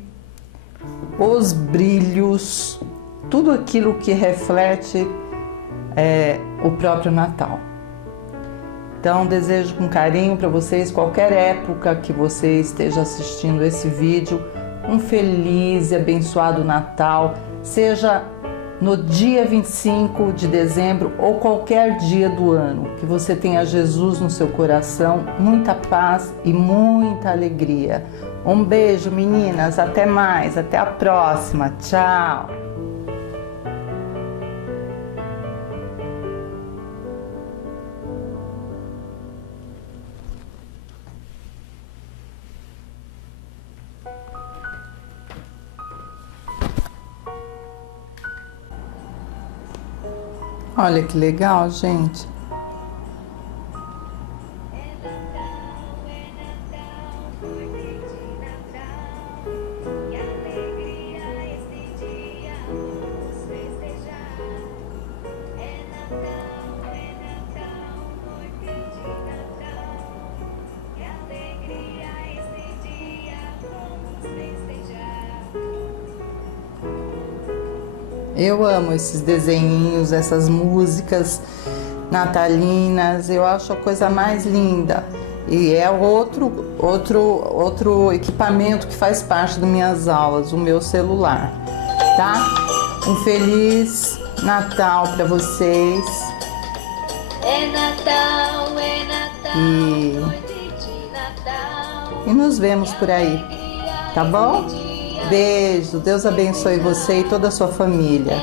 os brilhos, tudo aquilo que reflete o próprio Natal. Então, desejo com carinho para vocês, qualquer época que você esteja assistindo esse vídeo, um feliz e abençoado Natal, seja no dia 25 de dezembro ou qualquer dia do ano, que você tenha Jesus no seu coração, muita paz e muita alegria. Um beijo, meninas, até mais, até a próxima, tchau! Olha que legal, gente. Eu amo esses desenhinhos, essas músicas natalinas, eu acho a coisa mais linda. E é outro equipamento que faz parte das minhas aulas, o meu celular, tá? Um feliz Natal para vocês. É Natal, noite de Natal. E nos vemos por aí, tá bom? Beijo, Deus abençoe você e toda a sua família.